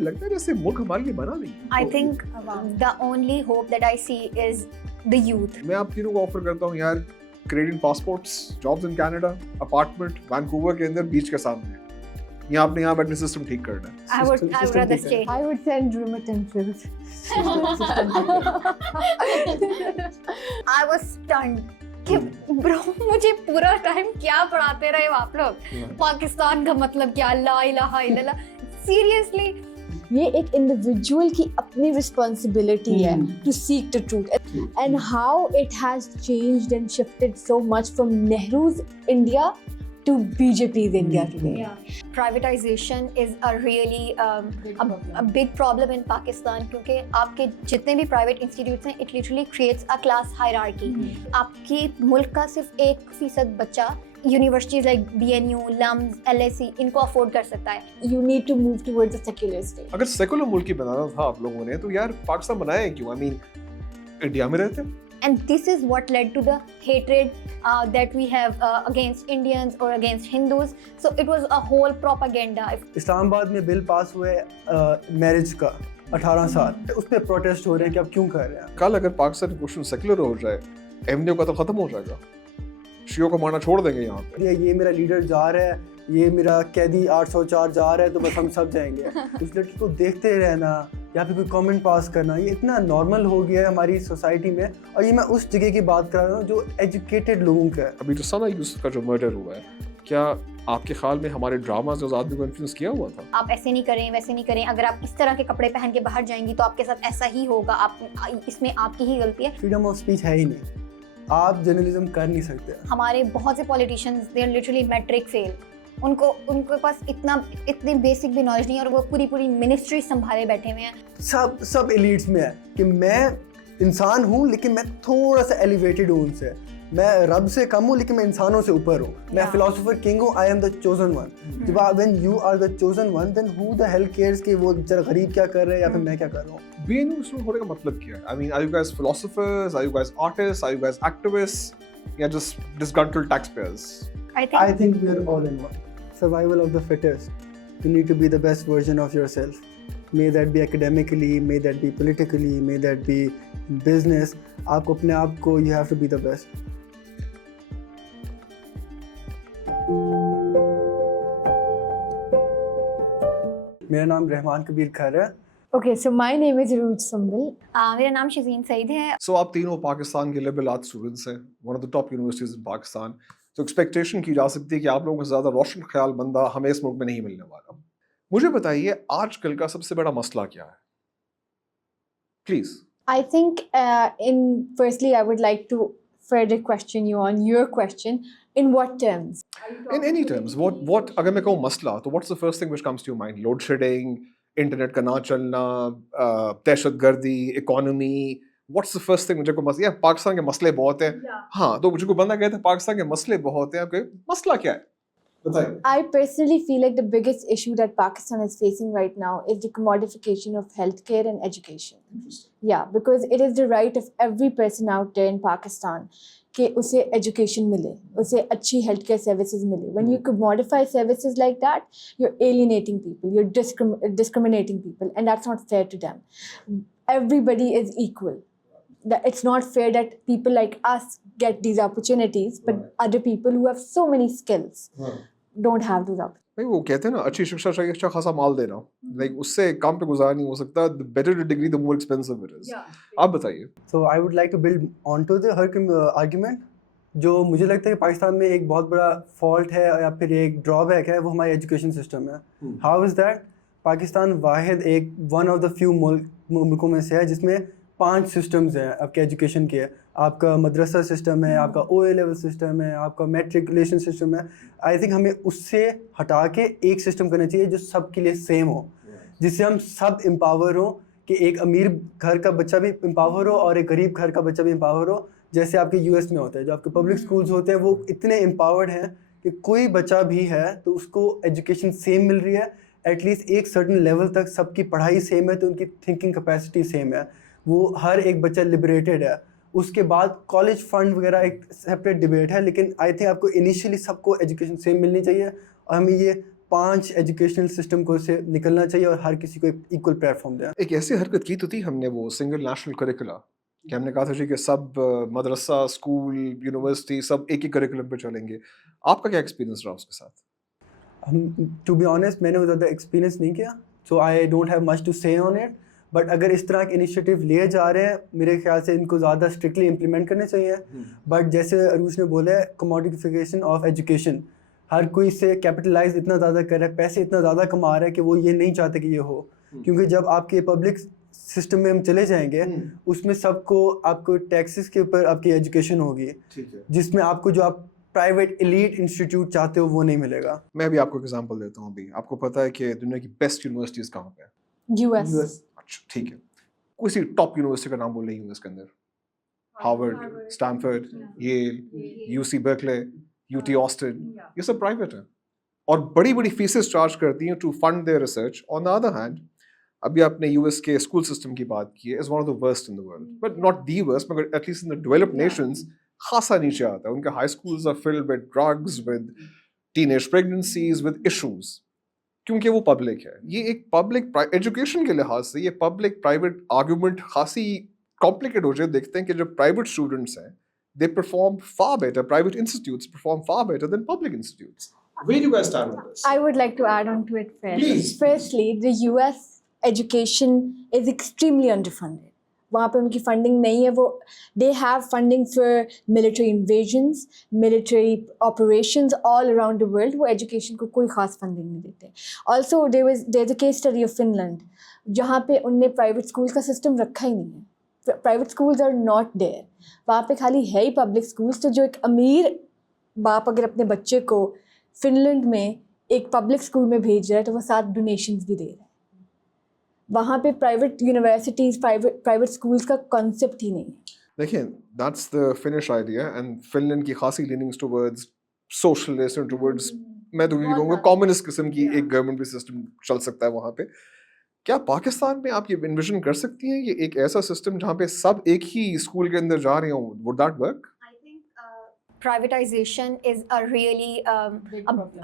पे लगता है जैसे मुल्क हमारे लिए बना नहीं। I think the only hope that I see is the youth. मैं आप तीनों को ऑफर करता हूँ यार, Canadian passports, jobs in Canada, apartment Vancouver के अंदर बीच के सामने। यहाँ आपने यहाँ बैठने सिस्टम ठीक करना है। I would rather stay. I would send remittances. I was stunned कि ब्रो मुझे पूरा टाइम क्या पढ़ाते रहे आप लोग, पाकिस्तान का मतलब क्या, ला इलाहा इल्लल्लाह, सीरियसली। ये एक इंडिविजुअल की अपनी रिस्पॉन्सिबिलिटी है to seek the truth and how it has changed and shifted so much from Nehru's India to BJP's India today. Privatization is a really a big problem in Pakistan क्योंकि आपके जितने भी private institutes हैं, it literally creates a class hierarchy. आपके मुल्क का सिर्फ 1% बच्चा universities like BNU, LUMS, LSE इनको अफोर्ड कर सकता है. You need to move towards a secular state. अगर सेकुलर मुल्क ही बनाना था आप लोगों ने तो यार पाकिस्तान बनाया है क्यों? I mean, इंडिया में रहते हैं। And this is what led to the hatred that we have against Indians or against Hindus. So it was a whole propaganda. Islamabad में बिल पास हुए मैरिज का 18 साल, उस पर प्रोटेस्ट हो रहे हैं कि अब क्यों कर रहे हैं। कल अगर पाकिस्तान क्वेश्चन सेकुलर हो जाए, एमडीओ का तो खत्म हो जाएगा, शियों को मारना छोड़ देंगे यहाँ पे। ये मेरा लीडर जा रहा है, ये मेरा कैदी 804 जा रहा है, तो बस हम सब जाएंगे। उस लड़की को देखते रहना या फिर कोई कमेंट पास करना, ये इतना नॉर्मल हो गया है हमारी सोसाइटी में। और ये मैं उस जगह की बात कर रहा हूँ जो एजुकेटेड लोगों का है। अभी जो सना यूसुफ का जो मर्डर हुआ है, क्या आपके ख्याल में हमारे ड्रामास उस आदमी को इन्फ्लुएंस किया हुआ था? आप ऐसे नहीं करें, वैसे नहीं करें, अगर आप इस तरह के कपड़े पहन के बाहर जाएंगी तो आपके साथ ऐसा ही होगा, आप इसमें आपकी ही गलती है। फ्रीडम ऑफ स्पीच है ही नहीं, आप जर्नलिज्म कर नहीं सकते। हमारे बहुत से politicians they are literally matric fail, उनके पास इतनी बेसिक भी नॉलेज नहीं है और वो पूरी मिनिस्ट्री संभाले बैठे हुए हैं। सब एलिट्स में है कि मैं इंसान हूँ लेकिन मैं थोड़ा सा एलिवेटेड हूँ उनसे, मैं रब से कम हूँ लेकिन मैं इंसानों से ऊपर हूँ, मैं फिलोसोफर किंग हूँ, I am the chosen one. जब when you are the chosen one then who the hell cares कि वो जरा गरीब क्या कर रहे हैं या फिर मैं क्या कर रहा हूँ। बीइंग मुस्लिम होने का मतलब क्या है? I mean, are you guys philosophers, are you guys artists, are you guys activists या just disgruntled taxpayers? I think we are all in one. Survival of the fittest. You need to be the best version of yourself. May that be academically, may that be politically, may that be business. आपको अपने आप को you have to be the best. मेरा नाम रहमान कबीर खैर है। Okay, so my name is Root Sumbul. मेरा नाम शज़ीन सईद है। So आप तीनों पाकिस्तान के लिबरल आर्ट्स स्टूडेंट्स हैं, one of the top universities in Pakistan. तो एक्सपेक्टेशन की जा सकती है कि आप लोगों से ज़्यादा रोशन ख्याल बंदा हमें इस मुल्क में नहीं मिलने वाला। मुझे बताइए आजकल का सबसे बड़ा मसला क्या है? Please. I think firstly I would like to further question you on your question. In what terms? In any terms. What अगर मैं कहूँ मसला तो what's the first thing which comes to your mind? Load shedding, internet का ना चलना, दहशतगर्दी, economy. What's the first thing मुझे को मसला? पाकिस्तान के मसले बहुत हैं। हाँ, तो मुझे को बंदा कहता है पाकिस्तान के मसले बहुत हैं, आपके मसला क्या है? बताइए। I personally feel like the biggest issue that Pakistan is facing right now is the commodification of healthcare and education. Yeah, because it is the right of every person out there in Pakistan कि उसे education मिले, उसे अच्छी healthcare services मिले. When you commodify services like that, you're alienating people, you're discriminating people, and that's not fair to them. Everybody is equal. That it's not fair that people like us get these opportunities, but other people who have so many skills don't have those opportunities. नहीं, वो कहते हैं ना अच्छी शिक्षा चाहिए, अच्छा खासा माल देना, लाइक उससे काम पे गुजारा नहीं हो सकता। The better the degree, the more expensive it is. आप बताइए। So I would like to build onto her argument. जो मुझे लगता है कि पाकिस्तान में एक बहुत बड़ा फॉल्ट है या फिर एक ड्रॉबैक है, वो हमारी एजुकेशन सिस्टम है। How is that? पाकिस्तान वाहिद एक वन ऑफ द फ्यू मुल्कों में से है जिसमें 5 सिस्टम्स हैं आपके एजुकेशन के। आपका मदरसा सिस्टम है, आपका OA लेवल सिस्टम है, आपका मैट्रिकुलेशन सिस्टम है। आई थिंक हमें उससे हटा के एक सिस्टम करना चाहिए जो सबके लिए सेम हो, जिससे हम सब एम्पावर हो, कि एक अमीर घर का बच्चा भी एम्पावर हो और एक गरीब घर का बच्चा भी एम्पावर हो। जैसे आपके US में होता है, जो आपके पब्लिक स्कूल्स होते हैं वो इतने एम्पावर्ड हैं कि कोई बच्चा भी है तो उसको एजुकेशन सेम मिल रही है, एटलीस्ट एक सर्टन लेवल तक सबकी पढ़ाई सेम है, तो उनकी थिंकिंग कैपेसिटी सेम है, वो हर एक बच्चा लिबरेटेड है। उसके बाद कॉलेज फंड वगैरह एक सेपरेट डिबेट है, लेकिन आई थिंक आपको इनिशियली सबको एजुकेशन सेम मिलनी चाहिए और हमें ये 5 एजुकेशनल सिस्टम को से निकलना चाहिए और हर किसी को एक इक्वल प्लेटफॉर्म दें। एक ऐसी हरकत की तो थी हमने, वो सिंगल नेशनल करिकुला, कि हमने कहा था जी कि सब मदरसा, स्कूल, यूनिवर्सिटी सब एक ही करिकुलम पे चलेंगे। आपका क्या एक्सपीरियंस रहा उसके साथ? टू बी ऑनेस्ट मैंने ज़्यादा एक्सपीरियंस नहीं किया, so I don't have much to say on it. But अगर इस तरह के इनिशिएटिव लिए जा रहे हैं, मेरे ख्याल से इनको ज़्यादा स्ट्रिक्टली इम्प्लीमेंट करने चाहिए। बट जैसे अरूज ने बोला है, कमोडिफिकेशन ऑफ एजुकेशन, हर कोई इससे कैपिटलाइज इतना ज़्यादा कर रहा है, पैसे इतना ज़्यादा कमा रहा है कि वो ये नहीं चाहते कि ये हो। क्योंकि जब आपके पब्लिक सिस्टम में हम चले जाएंगे, उसमें सबको आपको टैक्सेस के ऊपर आपकी एजुकेशन होगी, जिसमें आपको जो आप प्राइवेट एलीट इंस्टीट्यूट चाहते हो वो नहीं मिलेगा। मैं भी आपको एग्जांपल देता हूँ। अभी आपको पता है कि दुनिया की बेस्ट यूनिवर्सिटीज कहाँ पे है? US. अच्छा, ठीक है। किसी टॉप यूनिवर्सिटी का नाम बोल रही यूएस के अंदर? Harvard, Stanford, Yale, UC Berkeley, UT Austin, ये सब प्राइवेट है और बड़ी बड़ी फीसेस चार्ज करती हैं to fund their research. On the other hand, अभी आपने यूएस के स्कूल सिस्टम की बात की है, is one of the worst in the world, but not the worst, मगर at least in the developed nations खासा नीचे आता है। उनके high schools are filled with drugs, with teenage pregnancies, with issues, क्योंकि वो पब्लिक है। ये एक पब्लिक एजुकेशन के लिहाज से ये पब्लिक प्राइवेट आर्गुमेंट खासी कॉम्प्लिकेट हो जाए। देखते हैं कि जो प्राइवेट स्टूडेंट्स हैं, they perform far better, private institutes perform far better than public institutes. Where do you guys stand on this? I would like to add on to it first. Please. Firstly, the US education is extremely underfunded. वहाँ पे उनकी funding नहीं है। वो they have funding for military invasions, military operations all around the world. वो education को कोई खास फंडिंग नहीं देते। Also, there's a case study of Finland, जहाँ पे उनने private schools का सिस्टम रखा ही नहीं है। Private schools are not there, वहाँ पे खाली है ही पब्लिक स्कूल्स। तो जो एक अमीर बाप अगर अपने बच्चे को फिनलैंड में एक पब्लिक स्कूल में भेज रहा है तो वो साथ डोनेशंस भी दे रहा है। वहाँ पे प्राइवेट यूनिवर्सिटीज़, प्राइवेट स्कूल्स का कॉन्सेप्ट ही नहीं है। देखिए, that's the finish idea and Finland की खासी leanings towards socialist and towards, मैं तो ये कहूँगा कम्युनिस्ट किस्म की एक गवर्नमेंट भी सिस्टम चल सकता है वहाँ पे। क्या पाकिस्तान में आप ये इन्विजन कर सकती हैं ये एक ऐसा सिस्टम जहाँ पे सब एक ही स्कूल के अंदर जा रहे हों? Would that work? I think privatization is a really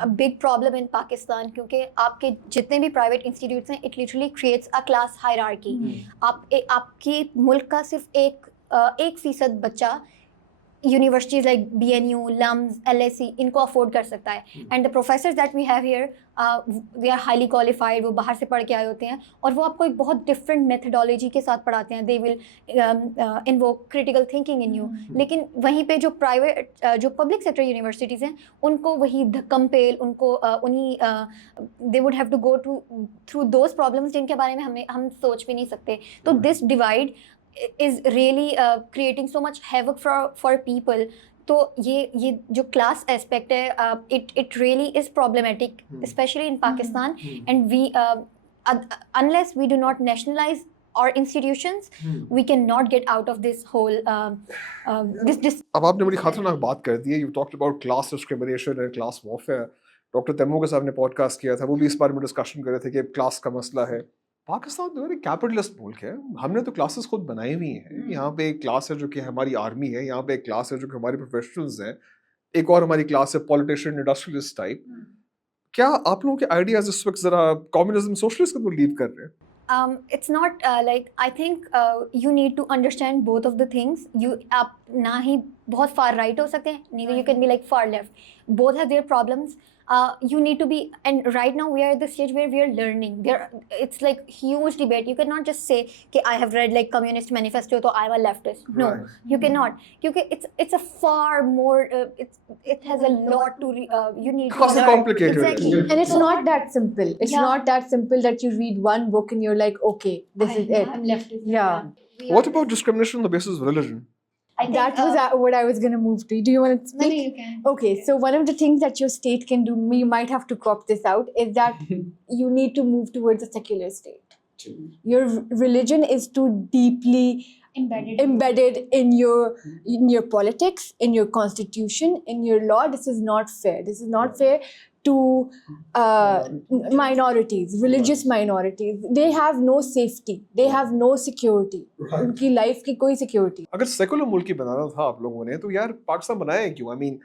a big problem in Pakistan, क्योंकि आपके जितने भी प्राइवेट इंस्टीट्यूट्स हैं, it literally creates a class hierarchy. आपके मुल्क का सिर्फ 1% बच्चा universities like BNU, LUMS, LSE इनको अफोर्ड कर सकता है। And the professors that we have here, they are highly qualified, वो बाहर से पढ़ के आए होते हैं और वो आपको एक बहुत डिफरेंट मेथडोलॉजी के साथ पढ़ाते हैं। They will invoke critical thinking in you. लेकिन वहीं पे जो प्राइवेट जो पब्लिक सेक्टर यूनिवर्सिटीज़ हैं, उनको वही धक्कम पेल, उनको उन्हीं they would have to go through those problems जिनके बारे में हम सोच भी नहीं सकते। तो this divide is really creating so much havoc for people. तो ये जो class aspect है, it really is problematic, especially in Pakistan. And we unless we do not nationalize our institutions, we cannot get out of this whole this. अब आपने बड़ी खतरनाक बात कर दी है। You talked about class discrimination and class warfare. Doctor Taimur के साहब ने पॉडकास्ट किया था, वो भी इस बारे में डिस्कशन कर रहे थे कि क्लास का मसला है। पाकिस्तान तो एक कैपिटलिस्ट मुल्क है, हमने तो क्लासेस खुद बनाई हुई हैं। यहाँ पे एक क्लास है जो कि हमारी आर्मी है, यहाँ पे एक क्लास है जो कि हमारे प्रोफेशनल्स हैं, एक और हमारी क्लास है पॉलिटिशियन, इंडस्ट्रियलिस्ट टाइप। क्या आप लोगों के आइडियाज इस वक्त जरा कम्युनिज्म, सोशलिस्ट को लीव कर रहे हैं? It's not like, I think you need to understand both of the things. आप ना ही बहुत far right हो सकते हैं, neither you can be like far left. Both have their problems. You need to be, and right now we are at the stage where we are learning. It's like huge debate. You cannot just say कि I have read like Communist Manifesto, so I'm a leftist. No, you cannot. Because it's a far more. It has a lot to. You need to learn. Complicated. Exactly. And it's not that simple. It's not that simple that you read one book and you're like, okay, this is it. I'm leftist. Yeah. What about discrimination on the basis of religion? I think, That was what I was going to move to. Do you want to speak? No, you can. Okay, so one of the things that your state can do, you might have to crop this out, is that you need to move towards a secular state. Your religion is too deeply embedded in your politics, in your constitution, in your law. This is not fair. This is not fair to minorities, religious minorities. They have no safety. They have no security. उनकी life की कोई security. अगर secular मुल्क ही बनाना था आप लोगों ने, तो यार पाकिस्तान बनाया क्यों? आई मीन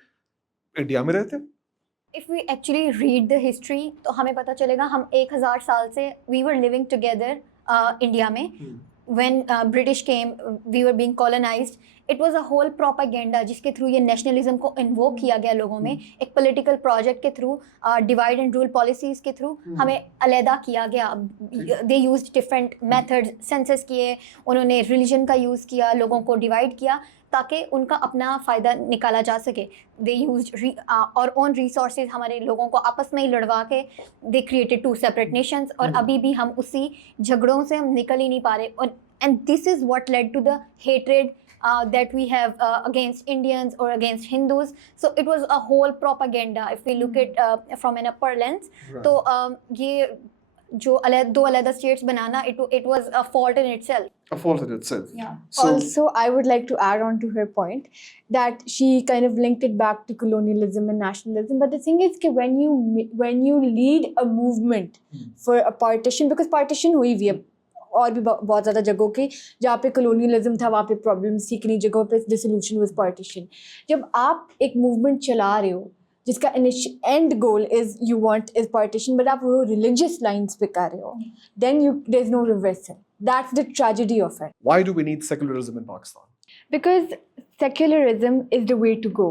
इंडिया में रहते, If we actually read the history, तो हमें पता चलेगा हम 1000 साल से we were living together India में. When British came, we were being colonized. It was a whole propaganda जिसके थ्रू ये नेशनलिज्म को इन्वोक किया गया लोगों में, एक पॉलिटिकल प्रोजेक्ट के through, divide and rule policies के थ्रू हमें अलहदा किया गया. They used different methods, census किए, उन्होंने रिलीजन का यूज़ किया, लोगों को डिवाइड किया ताकि उनका अपना फ़ायदा निकाला जा सके. दे यूज और ओन रिसोर्सेज हमारे लोगों को आपस में ही लड़वा के दे क्रिएटेड 2 सेपरेट नेशंस. और अभी भी हम उसी झगड़ों से हम निकल ही नहीं पा रहे. And this is what led to the hatred that we have against Indians or against Hindus. So it was a whole propaganda if we look at from an upper lens. Right. तो ये जो दो अलग states banana, it was a fault in itself. A fault in itself. Yeah. So, Also, I would like to add on to her point that she kind of linked it back to colonialism and nationalism. But the thing is that when you lead a movement for a partition, because partition हुई भी है और भी बहुत ज़्यादा जगहों की जहाँ पे colonialism था, वहाँ पे problems थी, किन्हीं जगहों पे dissolution was partition. जब आप एक movement चला रहे हो जिसका end goal is you want is partition, but आप वो religious lines पे कर रहे हो, then there's no reversal. That's the tragedy of it. why do we need secularism in Pakistan? Because secularism is the way to go.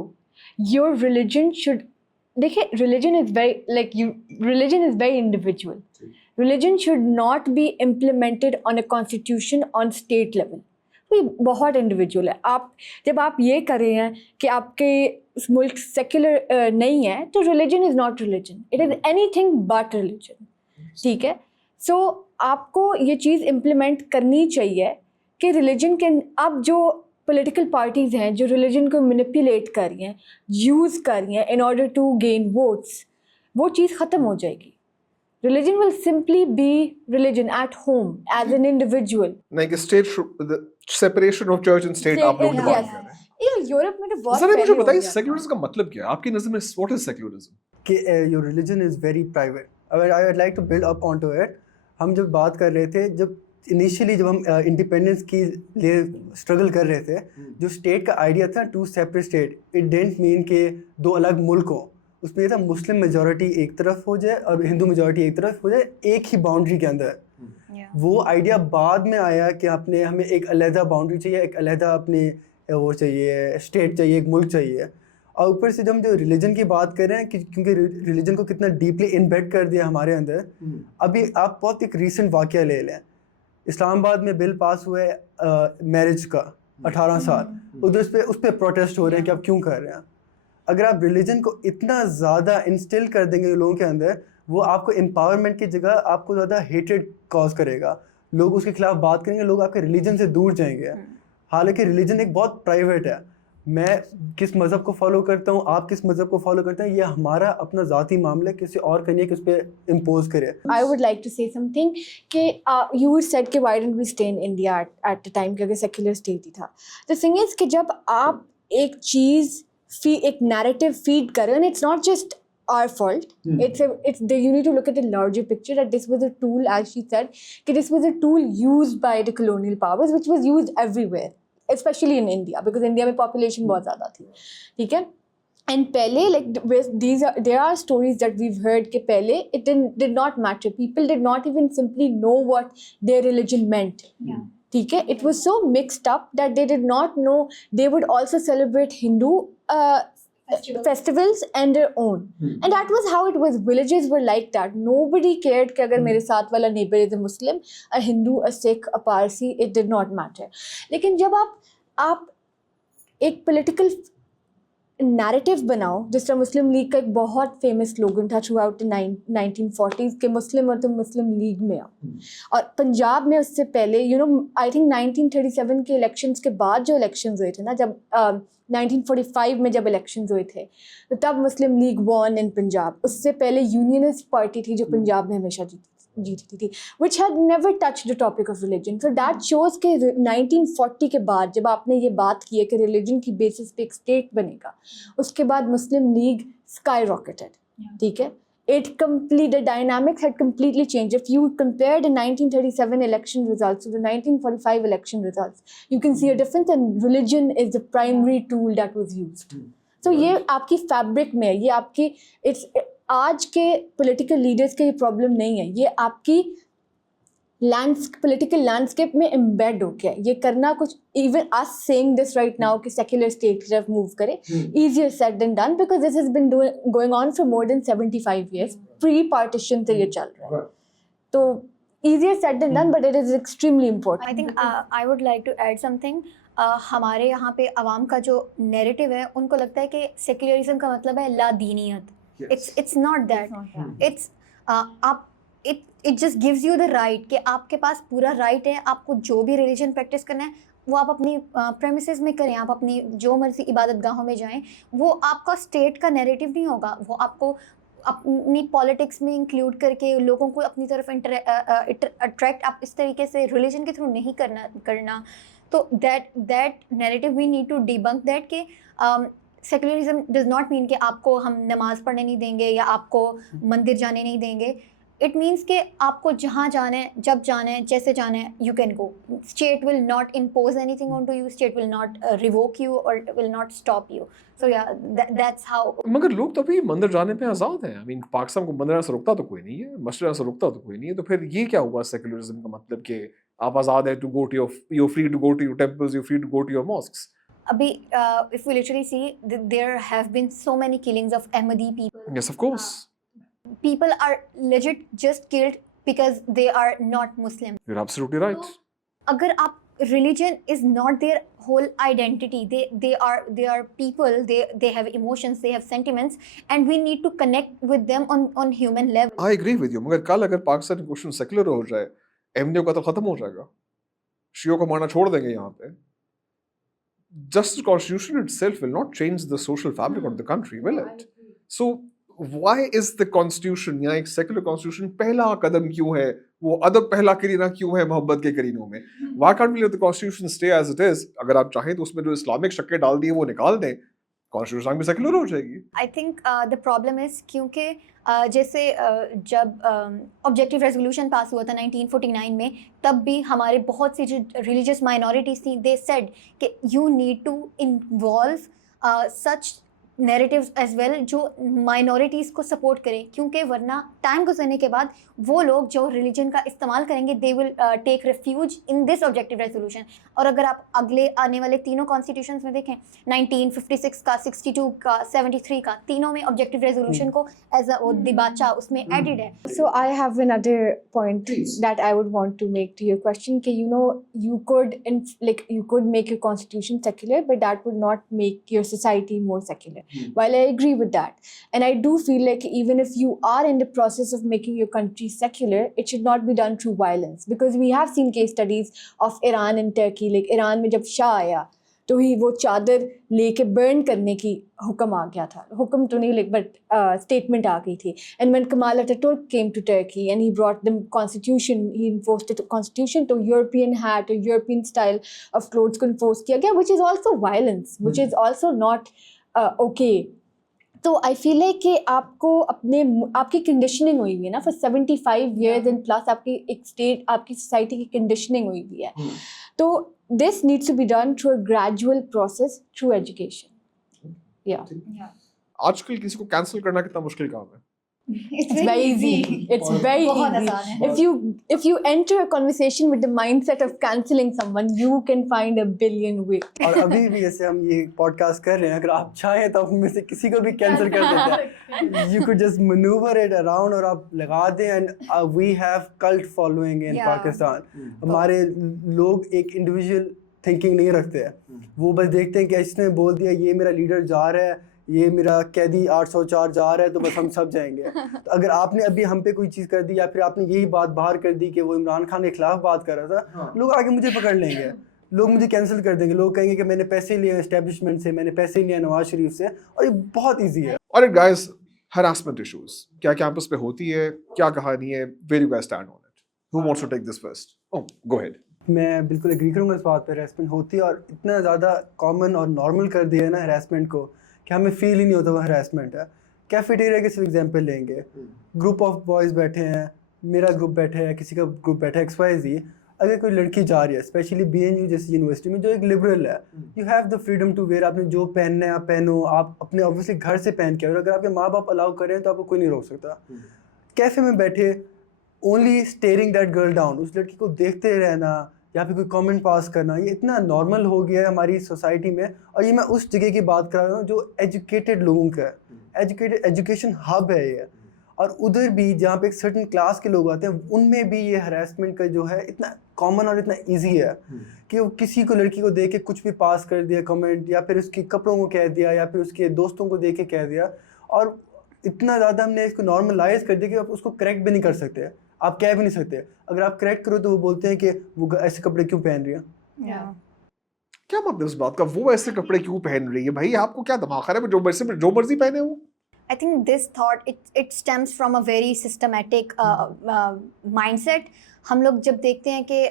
Your religion should, देखिए, religion is very individual. Religion should not be implemented on a constitution on state level. ये बहुत individual है. आप जब आप ये कर रहे हैं कि आपके मुल्क सेक्युलर नहीं है, तो religion is not religion, it is anything but religion. ठीक है. सो आपको ये चीज़ इम्प्लीमेंट करनी चाहिए कि रिलीजन के, अब जो पॉलिटिकल पार्टीज़ हैं जो रिलीजन को मैनिपुलेट कर रही हैं, यूज़ कर रही हैं in order to gain votes, वो चीज़ ख़त्म हो जाएगी. Religion will simply be religion at home as an individual. Like the separation of church and state आप लोग बात कर रहे हैं. ये यूरोप में तो बहुत ज़रा मुझे पहले हो बताइए गया. सेक्युलरिज्म का मतलब क्या है आपकी नज़र में? What is secularism? कि your religion is very private. I would like to build up onto it. हम जब बात कर रहे थे, जब इनिशियली जब हम इंडिपेंडेंस की लिए स्ट्रगल कर रहे थे, जो स्टेट का आइडिया था 2 separate state, it didn't mean के 2 अलग मुल्क हो. उसमें ये था मुस्लिम मेजॉरिटी एक तरफ हो जाए और हिंदू मेजॉरिटी एक तरफ हो जाए, एक ही बाउंड्री के अंदर. वो आइडिया बाद में आया कि हमें एक अलहदा बाउंड्री चाहिए, एक अलहदा अपनी वो चाहिए, स्टेट चाहिए, एक मुल्क चाहिए. और ऊपर से जब हम जो रिलीजन की बात कर रहे हैं कि क्योंकि रिलीजन को कितना डीपली इनबेड कर दिया हमारे अंदर. अभी आप बहुत एक रीसेंट वाक़या ले लें, इस्लामाबाद में बिल पास हुआ है मैरिज का 18 साल, उधर उस पर प्रोटेस्ट हो रहे हैं कि आप क्यों कर रहे हैं. अगर आप रिलीजन को इतना ज़्यादा इंस्टिल कर देंगे लोगों के अंदर, वो आपको एम्पावरमेंट की जगह आपको ज़्यादा हेट्रेड कॉज करेगा. लोग उसके खिलाफ बात करेंगे, लोग आपके रिलीजन से दूर जाएंगे. हालांकि रिलीजन एक बहुत प्राइवेट है. मैं किस मज़हब को फॉलो करता हूँ, आप किस मज़हब को फॉलो करते हैं, ये हमारा अपना ज़ाती मामला है, किसी और का नहीं है कि उस पर इम्पोज करे. I would like to say something कि you said कि why didn't we stay in India at the time, क्योंकि secular state ही था. The thing is कि जब आप एक चीज़ एक narrative feed कर रहे हो, and it's not just our fault. You need to look at the larger picture that this was a tool, as she said, that this was a tool used by the colonial powers, which was used everywhere, especially in India, because India में population बहुत ज़्यादा थी. ठीक है. And पहले, like there are stories that we've heard कि पहले it did not matter. People did not even simply know what their religion meant. Yeah. ठीक है. It was so mixed up that they did not know. They would also celebrate Hindu festivals and their own. And that was how it was. Villages were like that. Nobody cared कि अगर मेरे साथ वाला neighbor is a Muslim, a Hindu, a Sikh, a Parsi, it did not matter. लेकिन जब आप एक political narrative बनाओ, जिस तरह मुस्लिम लीग का एक बहुत फेमस स्लोगन था थ्रू आउट द 1940s के मुस्लिम और तुम मुस्लिम लीग में आओ. और पंजाब में उससे पहले आई थिंक 1937 के इलेक्शंस के बाद जो इलेक्शंस हुए थे ना, जब 1945 में जब इलेक्शंस हुए थे, तो तब मुस्लिम लीग वॉन इन पंजाब. उससे पहले यूनियनिस्ट पार्टी थी जो पंजाब में हमेशा जीती थी, which had never touched the topic of religion. So that shows कि 1940 के बाद जब आपने ये बात की है कि religion की basis पे एक state बनेगा, उसके बाद मुस्लिम लीग skyrocketed. ठीक है. The dynamics had completely changed. If you compare the 1937 election results to the 1945 election results, you can see a difference, and religion is the primary tool that was used. सो ये आपकी fabric में है, ये आपकी it's आज के political leaders के ये प्रॉब्लम नहीं है, ये आपकी पॉलिटिकल लैंडस्केप में एम्बेड हो गया। ये करना कुछ, even us saying this right now कि सेक्युलर स्टेट की तरफ मूव करे, easier said than done because this has been going on for more than 75 years, pre partition से ये चल रहा है। तो easier said than done, but it is extremely important. I think I would like to add something. हमारे यहाँ पे अवाम का जो नैरेटिव है, उनको लगता है कि सेक्युलरिज्म का मतलब है लादीनियत. It's not that. It's आप it just gives you the right कि आपके पास पूरा right है, आपको जो भी रिलीजन प्रैक्टिस करना है वो आप अपनी प्रेमिसेस में करें, आप अपनी जो मर्जी इबादत गाहों में जाएं, वो आपका स्टेट का नैरेटिव नहीं होगा, वो आपको अपनी पॉलिटिक्स में इंक्लूड करके लोगों को अपनी तरफ अट्रैक्ट आप इस तरीके से रिलीजन के थ्रू नहीं करना। तो that narrative we need to debunk that कि सेक्युलरिज्म डज नॉट मीन कि आपको हम नमाज़ पढ़ने नहीं देंगे या आपको मंदिर जाने नहीं देंगे। इट मीन्स कि आपको जहाँ जाना है, जब जाना है, जैसे जाना है, you can go. State will not impose anything on to you, state will not revoke you और will not stop you. So yeah that's how. मगर लोग तो अभी मंदिर जाने पे आज़ाद हैं। आई मीन पाकिस्तान को मंदिर से रोकता तो कोई नहीं है, मस्जिद से रोकता तो कोई नहीं है, तो फिर ये क्या हुआ सेक्युलरिज्म का मतलब कि आप आज़ाद है to go to your free to go to your temples, you free to go to your mosques. Abhi, if we literally see, there have been so many killings of Ahmadi people. Yes, of course. People are legit just killed because they are not Muslim. You're absolutely right. Agar aap, religion is not their whole identity. They are people. They have emotions. They have sentiments, and we need to connect with them on human level. I agree with you. मगर कल अगर Pakistan question secular हो जाए, MDO का तो खत्म हो जाएगा, शियों को मारना छोड़ देंगे यहाँ पे। Just the constitution itself will not change the social fabric of the country, will it? So why is the constitution या एक secular constitution पहला कदम क्यों है? वो अदब पहला करीना क्यों है मोहब्बत के करीनों में? Why can't we let the constitution stay as it is? अगर आप चाहें तो उसमें जो इस्लामिक शक्के डाल दिए वो निकाल दें, कॉन्स्टिट्यूशन भी सेक्युलर हो जाएगी। आई थिंक द प्रॉब्लम इज़ क्योंकि जैसे जब ऑब्जेक्टिव रेजोल्यूशन पास हुआ था 1949 में, तब भी हमारे बहुत सी जो रिलीजियस माइनॉरिटीज़ थी, दे सेड कि you need to involve such narratives as well जो माइनॉरिटीज़ को सपोर्ट करें, क्योंकि वरना टाइम गुजरने के बाद वो लोग जो रिलीजन का इस्तेमाल करेंगे they will take refuge in this objective resolution. और अगर आप अगले आने वाले तीनों कॉन्स्टिट्यूशंस में देखें, 1956 का, 62 का, 73 का, तीनों में ऑब्जेक्टिव रेजोल्यूशन को एज अ दिबाचा उसमें एडिड है। So I have another point that I would want to make to your question. कि you could make your constitution secular, but that would not make your society more secular. While I agree with that, and I do feel like even if you are in the process of making your country secular, it should not be done through violence, because we have seen case studies of Iran and Turkey. Like Iran में जब शाह आया तो ही वो चादर लेके burn करने की हुक्म आ गया था, हुक्म तो नहीं बट स्टेटमेंट आ गई थी। And when Kemal Ataturk came to Turkey and he brought the constitution, he enforced the constitution to European hat or European style of clothes को enforce किया गया, which is also violence, which is also not okay. तो I feel like कि आपको आपकी conditioning हुई हुई है ना फॉर 75 years एंड प्लस, आपकी एक स्टेट, आपकी सोसाइटी की कंडीशनिंग हुई हुई है। तो this needs to be done through a gradual process through education. या आजकल किसी को कैंसिल करना कितना मुश्किल काम है। It's very easy. It's very easy. If you enter a conversation with the mindset of cancelling someone, you can find a billion ways. और अभी भी जैसे हम ये पॉडकास्ट कर रहे हैं, अगर आप चाहें तो हम में से किसी को भी कैंसिल कर देते हैं। You could just maneuver it around और आप लगा दें, and we have cult following in Pakistan. हमारे लोग एक इंडिविजुअल थिंकिंग नहीं रखते हैं, वो बस देखते हैं कि इसने बोल दिया ये मेरा लीडर जा रहा है, ये मेरा कैदी 804 जा रहा है, तो बस हम सब जाएंगे। तो अगर आपने अभी हम पे कोई चीज़ कर दी या फिर आपने यही बात बाहर कर दी कि वो इमरान खान के खिलाफ बात कर रहा था, लोग आगे मुझे पकड़ लेंगे, लोग मुझे कैंसिल कर देंगे, लोग कहेंगे कि मैंने पैसे लिए एस्टेब्लिशमेंट से, मैंने पैसे लिए नवाज शरीफ से, और ये बहुत ईजी है। और गाइस, हरासमेंट इश्यूज क्या कैंपस पे होती है, क्या कहानी है, where you guys stand on it? Who wants to take this first? Oh, go ahead. मैं बिल्कुल एग्री करूँगा इस बात पर, हरासमेंट होती है और इतना ज़्यादा कॉमन और नॉर्मल कर दिया है ना हरासमेंट को कि हमें फील ही नहीं होता वो हरासमेंट है। कैफेटेरिया के सिर्फ एग्जांपल लेंगे, ग्रुप ऑफ बॉयज़ बैठे हैं, मेरा ग्रुप बैठा है, किसी का ग्रुप बैठा है XYZ, अगर कोई लड़की जा रही है स्पेशली BNU जैसी यूनिवर्सिटी में जो एक लिबरल है, you have the freedom to wear, आपने जो पहनना है आप पहनो, आप अपने ऑब्वियसली घर से पहन के, और अगर आपके माँ बाप अलाउ करें तो आपको कोई नहीं रोक सकता। कैफे में बैठे only steering that girl down, उस लड़की को देखते रहना या फिर कोई कमेंट पास करना, ये इतना नॉर्मल हो गया है हमारी सोसाइटी में। और ये मैं उस जगह की बात कर रहा हूँ जो एजुकेटेड लोगों का है, एजुकेशन हब है ये। और उधर भी जहाँ पे एक सर्टेन क्लास के लोग आते हैं उनमें भी ये हरासमेंट का जो है इतना कॉमन और इतना इजी है कि वो किसी को लड़की को देख के कुछ भी पास कर दिया कमेंट, या फिर उसके कपड़ों को कह दिया, या फिर उसके दोस्तों को देख के कह दिया। और इतना ज़्यादा हमने इसको नॉर्मलाइज कर दिया कि आप उसको करेक्ट भी नहीं कर सकते, आप कह भी नहीं सकते। अगर आप करेक्ट करो तो वो बोलते हैं कि वो ऐसे कपड़े क्यों पहन रही है। क्या मतलब इस बात का, वो ऐसे कपड़े क्यों पहन रही है? भाई आपको क्या दिमाग खराब है, जो मर्जी पहने वो? I think this thought it stems from a very systematic mindset. हम लोग जब देखते हैं कि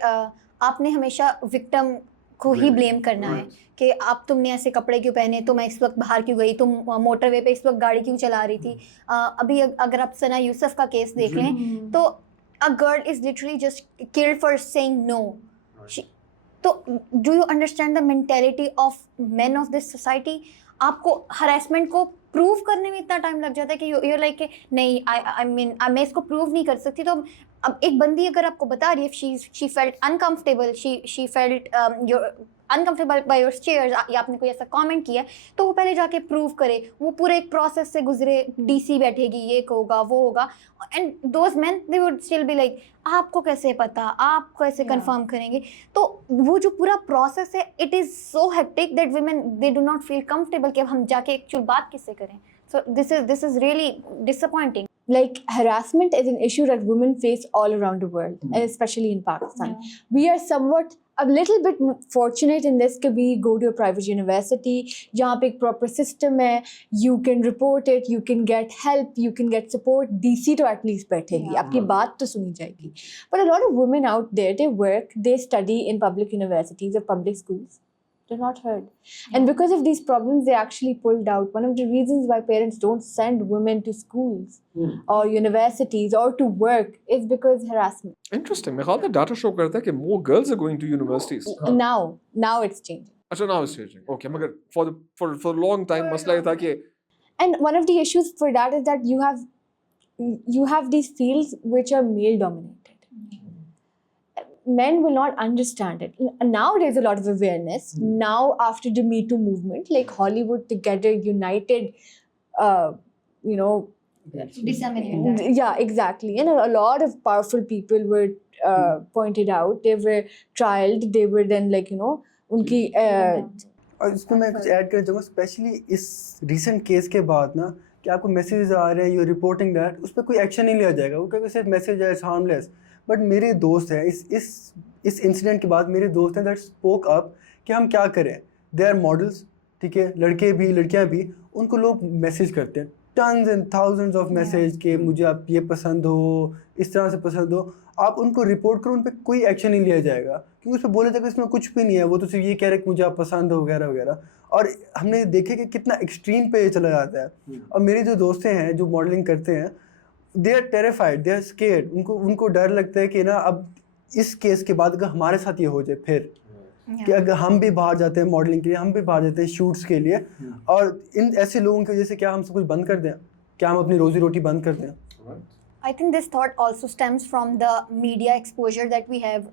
आपने हमेशा विक्टिम को ही ब्लेम करना है कि आप तुमने ऐसे कपड़े क्यों पहने, तुम इस वक्त बाहर क्यों गई, तुम मोटरवे पे इस वक्त गाड़ी क्यों चला रही थी। अभी अगर आप सना यूसुफ का केस देख लें तो a girl is literally just killed for saying no. तो do you understand the mentality of men of this society? आपको harassment को प्रूव करने में इतना टाइम लग जाता है कि you're like नहीं, I mean मैं इसको प्रूव नहीं कर सकती। तो अब एक बंदी अगर आपको बता रही है she felt uncomfortable, she felt uncomfortable by your chairs, या आपने कोई ऐसा कमेंट किया तो वो पहले जाके प्रूव करे, वो पूरे एक प्रोसेस से गुजरे, DC बैठेगी, ये होगा वो होगा, and those man they would still be like आपको कैसे पता, आप कैसे कंफर्म करेंगे। तो वो जो पूरा प्रोसेस है it is so hectic that women they do not feel comfortable कि अब हम जाके एक्चुअल बात किससे करें। So this is really disappointing. Like harassment is an issue that women face all around the world, and especially in Pakistan. We are somewhat a little bit fortunate in this कि we go to a private university जहाँ पे एक proper system है, you can report it, you can get help, you can get support, DC तो at least बैठेगी, आपकी बात तो सुनी जाएगी। But a lot of women out there, they work, they study in public universities or public schools. They're not heard. And because of these problems, they actually pulled out. One of the reasons why parents don't send women to schools or universities or to work is because harassment. Interesting. मेरे ख्याल में data show करता है कि more girls are going to universities. Now it's changing. अच्छा, now it's changing. Okay, मगर for a long time मसला ये था कि And one of the issues for that is that you have these fields which are male dominated. Men will not understand it. Now there's a lot of awareness. Now after the Me Too movement, like Hollywood together united, Disseminate that. Yeah, exactly. And a lot of powerful people were pointed out. They were trialed. They were then उनकी और इसमें मैं कुछ add करना चाहूँगा, specially इस recent case के बाद ना, कि आपको मैसेजेस आ रहे हैं, यू रिपोर्टिंग दैट, उस पर कोई एक्शन नहीं लिया जाएगा, वो क्योंकि सिर्फ मैसेज है, इट्स हार्मलेस। बट मेरे दोस्त हैं इस इंसिडेंट के बाद मेरे दोस्त हैं दैट स्पोक अप कि हम क्या करें। दे आर मॉडल्स, ठीक है, लड़के भी लड़कियां भी, उनको लोग मैसेज करते हैं, tons and thousands of message कि मुझे आप ये पसंद हो, इस तरह से पसंद हो, आप उनको रिपोर्ट करो, उन पर कोई एक्शन नहीं लिया जाएगा क्योंकि उस पर बोला जाएगा इसमें कुछ भी नहीं है, वो तो सिर्फ ये कह रहे कि मुझे आप पसंद हो वगैरह वगैरह। और हमने देखे कि कितना एक्सट्रीम पे ये चला जाता है। और मेरे जो दोस्तें हैं जो मॉडलिंग करते हैं, they are terrified, they are scared, उनको डर लगता है कि ना अब इस केस के बाद अगर हमारे साथ ये हो जाए फिर कि अगर हम भी बाहर जाते हैं मॉडलिंग के लिए, हम भी बाहर जाते हैं शूट्स के लिए, और इन ऐसे लोगों की वजह से क्या हम सब कुछ बंद कर दें, क्या हम अपनी रोजी रोटी बंद कर दें। I think this thought also stems from the media exposure that we have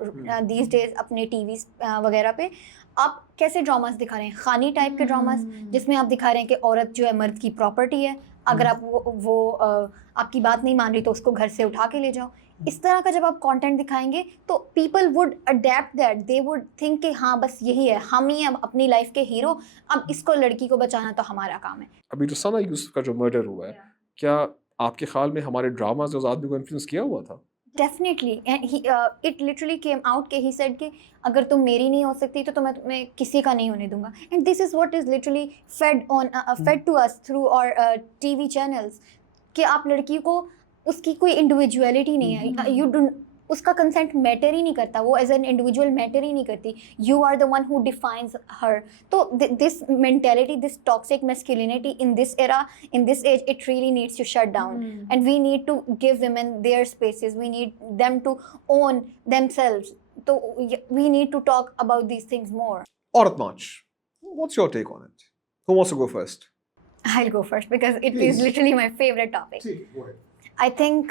these days अपने TVs वगैरह पे। आप कैसे ड्रामास दिखा रहे हैं, खानी टाइप के ड्रामास जिसमें आप दिखा रहे हैं कि औरत जो है मर्द की प्रॉपर्टी है, अगर आप वो आपकी बात नहीं मान रही तो उसको घर से उठा के ले जाओ। इस तरह का जब आप कंटेंट दिखाएंगे तो people would adapt that, they would think कि हाँ बस यही है, हम ही अब अपनी लाइफ के हीरो, अब इसको लड़की को बचाना तो हमारा काम है। अभी जो सना यूसुफ का जो मर्डर हुआ है, क्या आपके ख्याल में हमारे ड्रामास उस आदमी को इन्फ्लुएंस किया हुआ था? Definitely, it literally came out कि ही सेड कि अगर तुम मेरी नहीं हो सकती तो मैं तुम्हें किसी का नहीं होने दूंगा। And this is what is literally fed to us through और TV चैनल्स कि आप लड़की को, उसकी कोई इंडिविजुअलिटी नहीं है, यू डू, उसका कंसेंट मैटर ही नहीं करता, वो एज एन इंडिविजुअल मैटर ही नहीं करती, you are the one who defines her. तो this mentality, this toxic masculinity in this era, in this age, it really needs to shut down and we need to give women their spaces, we need them to own themselves तो we need to talk about these things more. Aurat March. What's your take on it? Who wants to go first? I'll go first because it Please. is literally my favorite topic. Go ahead. I think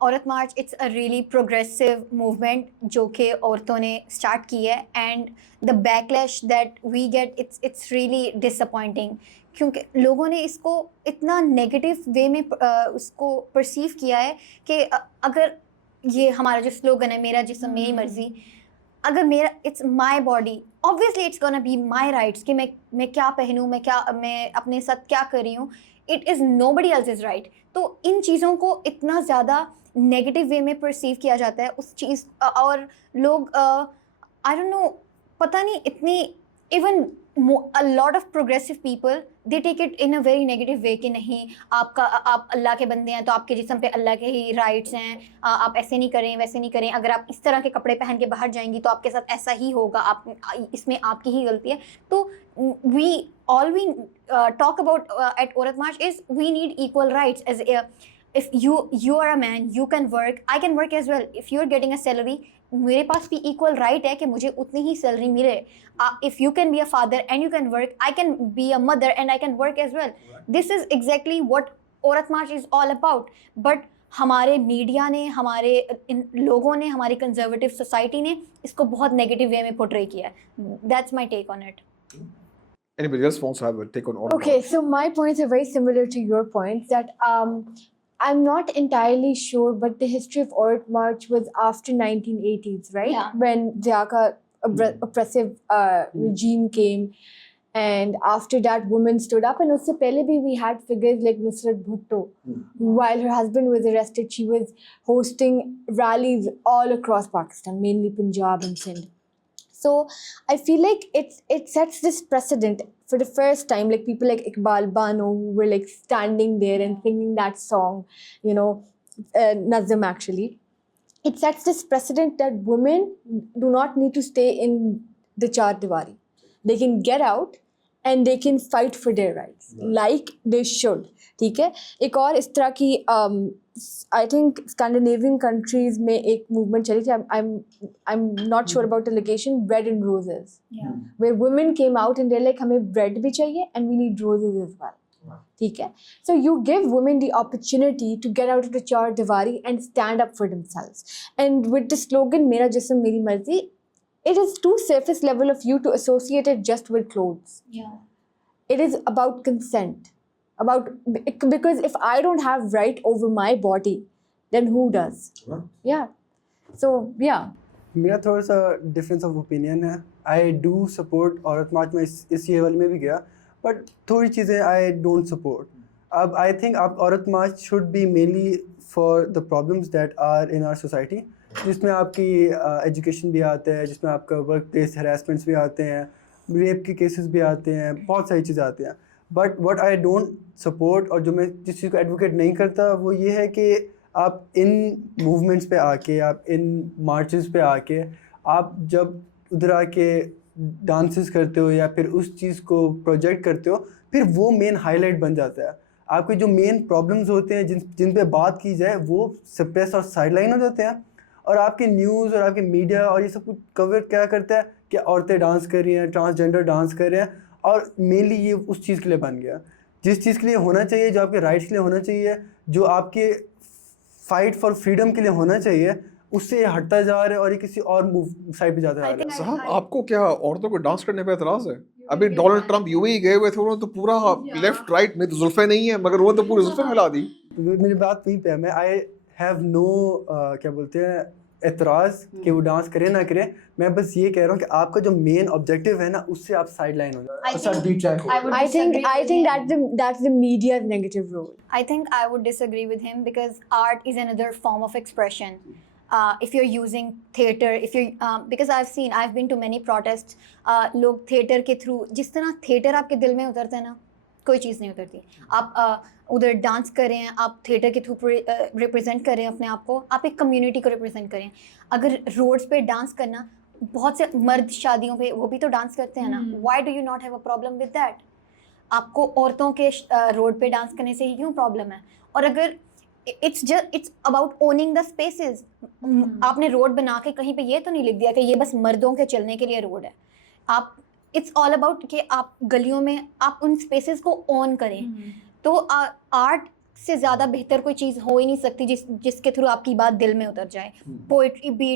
Aurat March, it's a really progressive movement जो कि औरतों ने start की है, and the backlash that we get, it's really disappointing क्योंकि लोगों ने इसको इतना negative way में उसको perceive किया है कि अगर ये हमारा जो slogan है मेरा जिस्म मेरी मर्जी, अगर मेरा it's my body, obviously it's gonna be my rights कि मैं क्या पहनूँ, मैं अपने साथ क्या कर रही हूँ, it is nobody else's right. तो इन चीज़ों को इतना ज़्यादा नेगेटिव वे में परसीव किया जाता है उस चीज़, और लोग आई डोंट नो, पता नहीं, इतनी even a lot of progressive people they take it in a very negative way कि नहीं आप अल्लाह के बंदे हैं तो आपके जिस्म पे अल्लाह के ही राइट्स हैं, आप ऐसे नहीं करें वैसे नहीं करें, अगर आप इस तरह के कपड़े पहन के बाहर जाएंगी तो आपके साथ ऐसा ही होगा, आप इसमें आपकी ही गलती है. तो we talk about at Aurat March is we need equal rights. As if you are a man, you can work, I can work as well. If you're getting a salary, मेरे पास भी equal right है कि मुझे उतनी ही salary मिले. If you can be a father and you can work, I can be a mother and I can work as well. This is exactly what Aurat March is all about. But हमारे media ने, हमारे इन लोगों ने, हमारी conservative society ने इसको बहुत negative way में पोर्ट्रे किया है. That's my take on it. Anybody else wants to have a take on Aurat Okay, March? so my points are very similar to your points. That I'm not entirely sure, but the history of Aurat March was after 1980s, right? Yeah. When Zia oppressive regime came, and after that, women stood up. And usse pehle bhi we had figures like Nusrat Bhutto. While her husband was arrested, she was hosting rallies all across Pakistan, mainly Punjab and Sindh. So I feel like it sets this precedent for the first time, like people like Iqbal Bano who were like standing there and singing that song, you know, Nazm actually. It sets this precedent that women do not need to stay in the Char Diwari. They can get out and they can fight for their rights, like they should. ठीक है. एक और इस तरह की I think Scandinavian countries में एक movement चली थी. I'm not sure about the location. Bread and Roses, where women came out and they're like हमें bread भी चाहिए and we need roses as well. ठीक है. So you give women the opportunity to get out of the Char Diwari and stand up for themselves. And with the slogan मेरा जिस्म मेरी मर्जी, it is too surface level of you to associate it just with clothes. Yeah. It is about consent. Because if I don't have right over my body, then who does? Yeah. So yeah. मेरा थोड़ा सा difference of opinion है. I do support औरत मार्च में इस year वाले में भी गया, बट थोड़ी चीज़ें आई डोंट सपोर्ट. अब आई थिंक आप औरत March should be mainly for the problems that are in our society, जिसमें आपकी एजुकेशन भी आता है, जिसमें आपका वर्क प्लेस हरासमेंट्स भी आते हैं, रेप के केसेस भी आते हैं, बहुत सारी चीज़ें आती हैं. But what I don't support, और जो मैं जिस चीज़ को एडवोकेट नहीं करता, वो ये है कि आप इन मूवमेंट्स पे आके, आप इन मार्चेस पे आके, आप जब उधर आके डांसेस करते हो या फिर उस चीज़ को प्रोजेक्ट करते हो, फिर वो मेन हाईलाइट बन जाता है. आपके जो मेन प्रॉब्लम्स होते हैं जिन पे बात की जाए, वो सप्रेस और साइडलाइन हो जाते हैं. और आपके न्यूज़ और आपके मीडिया और ये सब कुछ कवर क्या करता है कि औरतें डांस कर रही हैं, ट्रांसजेंडर डांस कर रहे हैं, और मेनली ये उस चीज़ के लिए बन गया जिस चीज़ के लिए होना चाहिए, जो आपके राइट्स के लिए होना चाहिए, जो आपके फाइट फॉर फ्रीडम के लिए होना चाहिए, उससे ये हटता जा रहा है और ये किसी और साइड पे जाता जा रहा है. साहब, आपको क्या औरतों को डांस करने पे एतराज है? अभी डोनाल्ड ट्रंप यूएई गए हुए थे, उन्होंने तो पूरा लेफ्ट राइट में तो जुल्फे नहीं है, मगर वो तो पूरी जुल्फे मिला दी. मेरी बात वहीं पे है. मैं आई हैव नो क्या बोलते हैं एतराज़ कि वो डांस करे ना करे. मैं बस ये कह रहा हूँ कि आपका जो मेन ऑब्जेक्टिव है ना, उससे आप साइड लाइन हो जाओ. I think that's the media's negative role. I think I would disagree with him because art is another form of expression. If you're using theater, because I've been to many protests, लोग theater के through, जिस तरह theater आपके दिल में उतरता है ना, कोई चीज़ नहीं उतरती. आप उधर डांस कर रहे हैं, आप थिएटर के थ्रू रिप्रेजेंट कर रहे हैं अपने आप को, आप एक कम्युनिटी को रिप्रेजेंट करें. अगर रोड्स पे डांस करना, बहुत से मर्द शादियों पे वो भी तो डांस करते हैं ना. Why do you not have a problem with that? आपको औरतों के रोड पे डांस करने से ही क्यों प्रॉब्लम है? और अगर it's about owning the spaces. आपने रोड बना के कहीं पे ये तो नहीं लिख दिया कि ये बस मर्दों के चलने के लिए रोड है. आप इट्स ऑल अबाउट कि आप गलियों में आप उन स्पेसेस को ओन करें. तो आर्ट से ज़्यादा बेहतर कोई चीज़ हो ही नहीं सकती जिसके थ्रू आपकी बात दिल में उतर जाए. Poetry B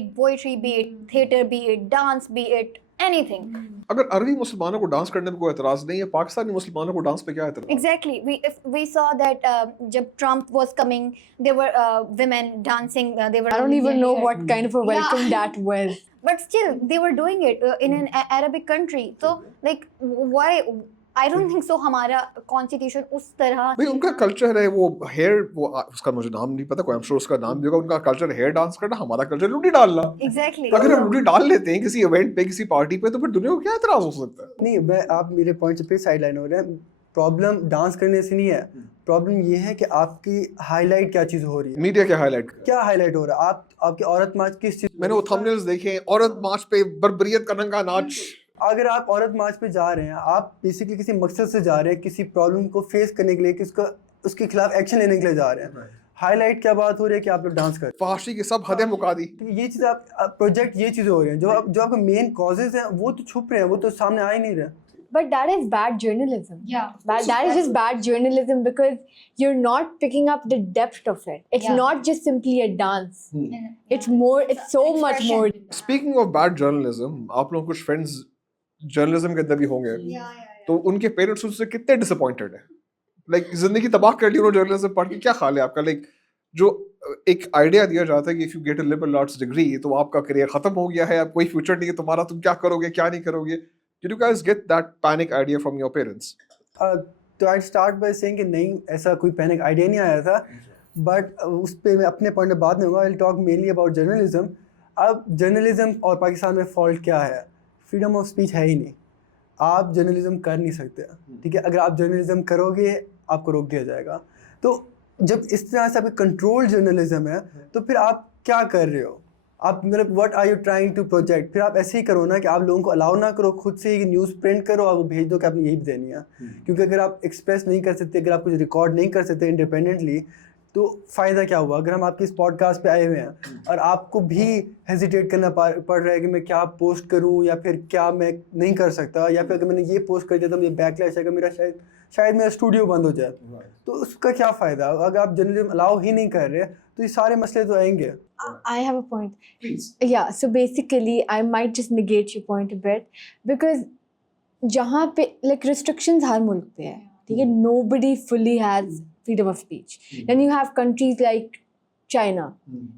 it, theatre B it, dance B it, anything. अगर अरबी मुसलमानों को डांस करने में कोई एतराज़ नहीं है, पाकिस्तानी मुसलमानों को डांस पे क्या एतराज़? Exactly. We saw that जब Trump was coming, there were women dancing. They were. I don't even know what kind of a welcome that was. But still, they were doing it in an Arabic country. So, like, why? I don't think so. हमारा constitution उस तरह. भाई उनका culture है वो hair, वो उसका मुझे नाम नहीं पता, कोई I'm sure उसका नाम भी होगा. उनका कल्चर हेयर डांस करना, हमारा कल्चर लुटी डालना. Exactly. तो अगर हम लुटी डाल लेते हैं किसी इवेंट पे, किसी पार्टी पे, तो फिर दुनिया को क्या एतराज़ हो सकता है? नहीं, आप मेरे पॉइंट से फिर साइड लाइन हो रहे हैं. प्रॉब्लम डांस करने से नहीं है, प्रॉब्लम ये है कि आपकी हाईलाइट क्या चीज़ हो रही है, मीडिया क्या हाईलाइट कर? क्या हाईलाइट हो रहा है. आपकी औरत मार्च किस चीज़. मैंने वो थंबनेल्स देखे, औरत मार्च पे बर्बरियत का नंगा नाच. अगर आप औरत मार्च पे जा रहे हैं, आप बेसिकली किसी मकसद से जा रहे हैं, किसी प्रॉब्लम को फेस करने के लिए, उसके खिलाफ एक्शन लेने के लिए जा रहे हैं. हाईलाइट क्या बात हो रही है कि आप लोग डांस कर. फाशी की सब हदें मुका दी. ये चीज़ आप प्रोजेक्ट, ये चीज़ें हो रही हैं जो आपके मेन कॉजेज हैं वो तो छुप रहे हैं, वो तो सामने आ ही नहीं रहे. But that is bad journalism. Yeah. That is just bad journalism because you're not picking up the depth of it. It's not just simply a dance. It's more. It's so much more. Speaking of bad journalism, आप लोग कुछ friends journalism के अंदर भी होंगे, तो उनके parents उससे कितने डिसअपॉइंटेड है? लाइक जिंदगी तबाह कर ली उन्होंने जर्नलिज्म पढ़ के. क्या ख्याल है आपका? लाइक जो एक आइडिया दिया जाता है कि if you get a liberal arts degree तो आपका करियर खत्म हो गया है, अब कोई फ्यूचर नहीं है तुम्हारा, तुम क्या करोगे क्या नहीं करोगे. Did you guys get that panic idea from your parents? तो आई स्टार्ट बाय सेइंग कि नहीं, ऐसा कोई पैनिक आइडिया नहीं आया था. बट उस पर मैं अपने पॉइंट में बाद में होगा. I will talk mainly about journalism. अब जर्नलिज्म और पाकिस्तान में फॉल्ट क्या है? फ्रीडम ऑफ स्पीच है ही नहीं. आप जर्नलिज्म कर नहीं सकते, ठीक है. अगर आप जर्नलिज्म करोगे आपको रोक दिया जाएगा. तो जब इस तरह से आपका कंट्रोल जर्नलिज्म है तो फिर आप क्या कर रहे हो? आप मतलब what are you trying to project? फिर आप ऐसे ही करो ना कि आप लोगों को अलाउ ना करो, खुद से ही न्यूज़ प्रिंट करो और वो भेज दो कि आपने यही देनी है. क्योंकि अगर आप एक्सप्रेस नहीं कर सकते, अगर आप कुछ रिकॉर्ड नहीं कर सकते इंडिपेंडेंटली, तो फ़ायदा क्या हुआ? अगर हम आपके इस पॉडकास्ट पे आए हुए हैं और आपको भी हेजिटेट करना पड़ रहा है कि मैं क्या पोस्ट करूं या फिर क्या मैं नहीं कर सकता, या फिर अगर मैंने ये पोस्ट कर दिया तो मुझे बैकलैश आएगा, मेरा शायद मेरा स्टूडियो बंद हो जाए, तो उसका क्या फ़ायदा? अगर आप जर्नलिज्म अलाउ ही नहीं कर रहे तो ये सारे मसले तो आएंगे. I have a point. Please. Yeah, so basically I might just negate your point a bit because जहाँ पे like restrictions हर मुल्क पे है, ठीक है. Nobody fully has freedom of speech. Then you have countries like China.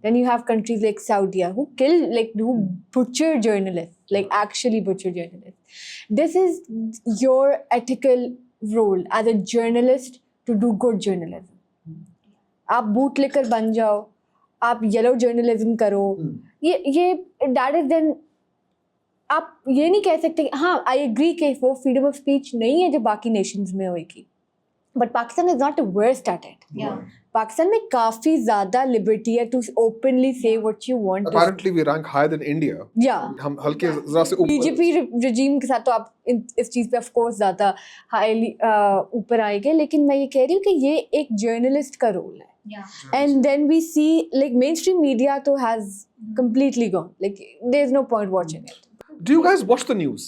Then you have countries like Saudi who kill, like who butcher journalists, like actually butcher journalists. This is your ethical role as a journalist to do good journalism. आप boot लेकर बन जाओ, आप yellow journalism करो, ये that is then. आप ये नहीं कह सकते. हाँ, आई एग्री कि वो फ्रीडम ऑफ स्पीच नहीं है जो बाकी नेशंस में होगी, but Pakistan is not worst at it. Pakistan में काफी ज्यादा लिबर्टी है to openly say what you want. Apparently we rank higher than India. हम हल्के जरा से ऊपर. बीजेपी रेजिम के साथ तो आप इस चीज़ पे ऑफ कोर्स ज़्यादा हाईली ऊपर आएंगे, लेकिन मैं ये कह रही हूँ कि ये एक जर्नलिस्ट का रोल है. And then we see like mainstream media to has completely gone. Like there's no point watching it. Do you guys watch the news?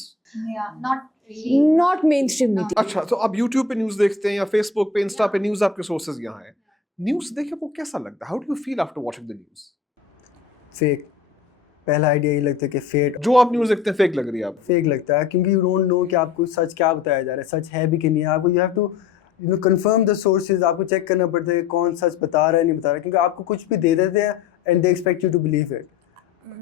Not mainstream media. अच्छा, तो आप YouTube पे न्यूज़ देखते हैं या Facebook पे, Insta पे न्यूज़ आपके सोर्सेज यहाँ हैं. न्यूज़ देख के आपको कैसा लगता है? How do you feel after watching the news? Fake. पहला आइडिया ये लगता है कि फेक. जो आप न्यूज़ देखते हैं फेक लग रही है आपको? फेक लगता है क्योंकि यू डोंट नो कि आपको सच क्या बताया जा रहा है, सच है भी कि नहीं है. आपको you have to confirm the sources. आपको चेक करना पड़ता है कि कौन सच बता रहा है नहीं बता रहा है, क्योंकि आपको कुछ भी दे देते हैं and they expect you to believe it.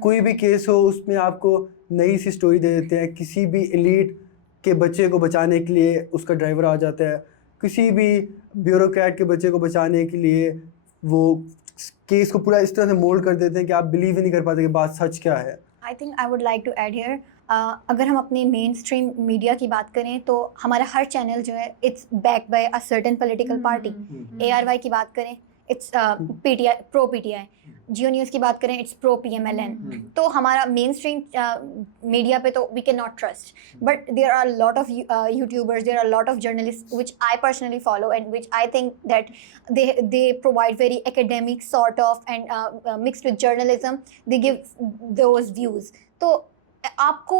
कोई भी केस हो उसमें आपको नई सी स्टोरी दे देते हैं. किसी भी एलीट के बच्चे को बचाने के लिए उसका ड्राइवर आ जाता है, किसी भी ब्यूरोक्रेट के बच्चे को बचाने के लिए वो केस को पूरा इस तरह से मोल्ड कर देते हैं कि आप बिलीव ही नहीं कर पाते कि बात सच क्या है. I think I would like to add here, अगर हम अपने मेन स्ट्रीम मीडिया की बात करें तो हमारा हर चैनल जो है it's back by a certain political party. ARY की बात करें, it's PTI, pro PTI. Jio news की बात करें, इट्स प्रो PMLN. तो हमारा मेन स्ट्रीम मीडिया पे तो we can not trust, but there are lot of YouTubers, there are lot of journalist which I personally follow and which I think that they provide very academic sort of and mixed with journalism, they give those views. तो आपको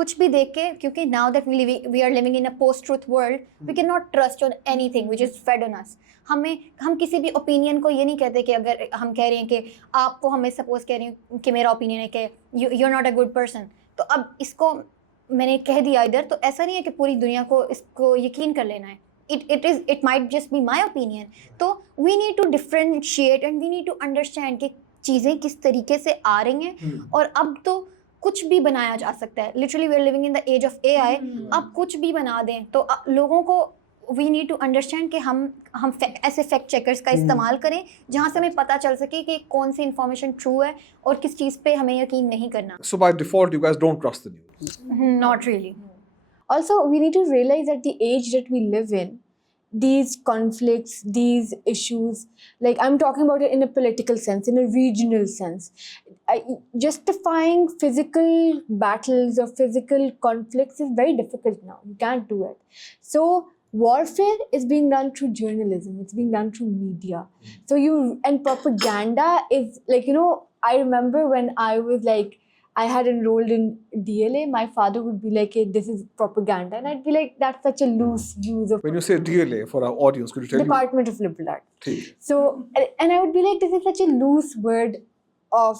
कुछ भी देख के, क्योंकि now that we are living in a post truth world, we cannot trust on anything which is fed on us. हम किसी भी ओपिनियन को ये नहीं कहते कि अगर हम कह रहे हैं कि आपको, हमें सपोज कह रही हूँ कि मेरा ओपिनियन है कि you are not a good person, तो अब इसको मैंने कह दिया इधर, तो ऐसा नहीं है कि पूरी दुनिया को इसको यकीन कर लेना है. It might just be my opinion. तो we need to differentiate and we need to understand कि चीज़ें किस तरीके से आ रही हैं. और अब तो कुछ भी बनाया जा सकता है. Literally we are living in the age of AI. आप कुछ भी बना दें तो लोगों को we need to understand कि हम ऐसे फैक्ट चेकर्स का इस्तेमाल करें जहाँ से हमें पता चल सके कि कौन सी इन्फॉर्मेशन ट्रू है और किस चीज़ पे हमें यकीन नहीं करना. So by default, you guys don't trust the news. Not really. Also, we need to realize that the age that we live in, these conflicts, these issues, like I'm talking about it in a political sense, in a regional sense, justifying physical battles or physical conflicts is very difficult now. You can't do it. So warfare is being done through journalism. It's being done through media. So and propaganda is like, I remember when I was like, I had enrolled in DLA, my father would be like, hey, this is propaganda. And I'd be like, that's such a loose use of... When you say DLA, for our audience, could you tell Department of Liberal Arts. me? So, and I would be like, this is such a loose word of,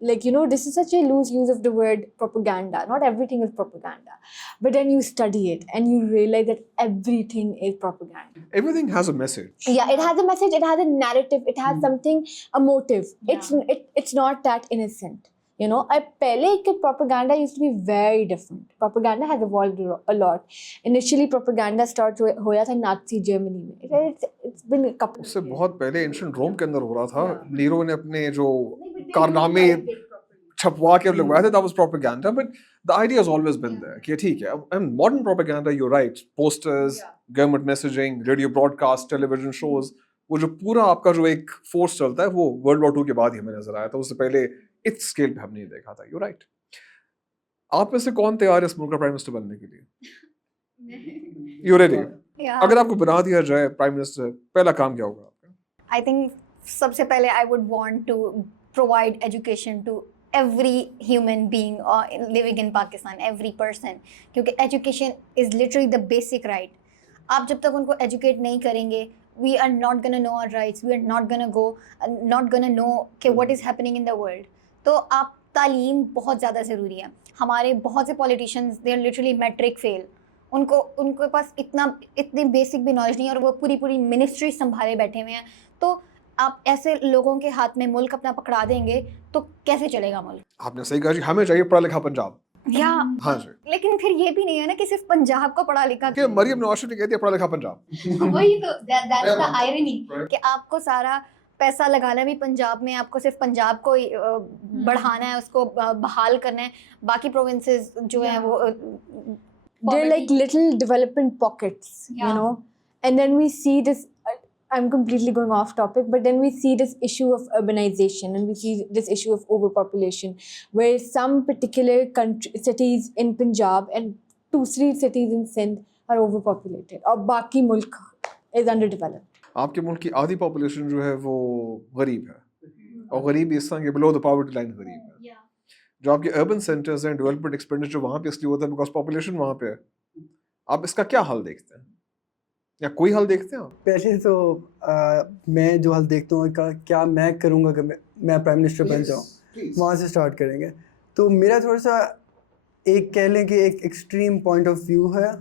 like, this is such a loose use of the word propaganda. Not everything is propaganda. But then you study it and you realize that everything is propaganda. Everything has a message. Yeah, it has a message, it has a narrative, it has something, a motive. Yeah. It's not that innocent. Pehle propaganda used to be very different. Propaganda has evolved a lot. Initially, propaganda started होया था Nazi Germany में. It's been a couple. उससे बहुत पहले ancient रोम के अंदर हो रहा था. नीरो ने अपने जो कारनामे छपवा के लगवाए थे, that was propaganda. But the idea has always been there. कि ठीक है. And modern propaganda, you're right. Posters, government messaging, radio broadcast, television shows. वो जो पूरा आपका जो एक फोर्स चलता है, वो वर्ल्ड वॉर 2 के बाद ही हमें नजर आया था. उससे पहले इस स्केल पे हमने देखा था. You right. आप में से कौन तैयार है इस मुल्क का प्राइम मिनिस्टर बनने के लिए? You ready? अगर आपको बना दिया जाए प्राइम मिनिस्टर, पहला काम क्या होगा आपका? आई थिंक सबसे पहले I would want to provide education to every human being living in Pakistan, every person, क्योंकि education is literally the basic right. आप जब तक उनको educate नहीं करेंगे, we are not gonna know our rights, we are not gonna know कि what is happening in the world. तो आप तालीम बहुत ज़्यादा ज़रूरी है. हमारे बहुत से politicians, they are literally metric fail. उनके पास इतनी बेसिक भी नॉलेज नहीं है और वो पूरी मिनिस्ट्री संभाले बैठे हुए हैं. तो आप ऐसे लोगों के हाथ में मुल्क अपना पकड़ा देंगे तो कैसे चलेगा मुल्क? आपने सही कहा जी. हमें चाहिए पढ़ा लिखा पंजाब. या हाँ जी. लेकिन फिर ये भी नहीं है ना कि सिर्फ पंजाब को पढ़ा लिखा. कि मरियम नवाज ने कहती है पढ़ा लिखा पंजाब. वही तो दैट्स द आयरनी कि आपको सारा पैसा लगाना भी पंजाब में, आपको सिर्फ पंजाब को बढ़ाना है, उसको बहाल करना है. बाकी प्रोविंसेस जो है वो they're like little development pockets, and then we see this. I'm completely going off topic, but then we see this issue of urbanization and we see this issue of overpopulation, where some particular cities in Punjab and 2-3 cities in Sindh are overpopulated, और बाकी मुल्क is underdeveloped. आपके मुल्क की आधी population जो है वो गरीब है, और गरीब इस तरह के बिलो द पॉवर्टी लाइन गरीब है. जो आपके अर्बन सेंटर्स हैं, डेवलपमेंट एक्सपेंडिचर वहाँ पे इसलिए होता है बिकॉज पॉपुलेशन वहाँ पे है. आप इसका क्या हल देखते हैं या कोई हल देखते हैं आप? पहले तो मैं जो हल देखता हूँ क्या मैं करूँगा कि मैं प्राइम मिनिस्टर बन जाऊँ, वहाँ से स्टार्ट करेंगे. तो मेरा थोड़ा सा एक कह लें कि एक एक्सट्रीम पॉइंट ऑफ व्यू है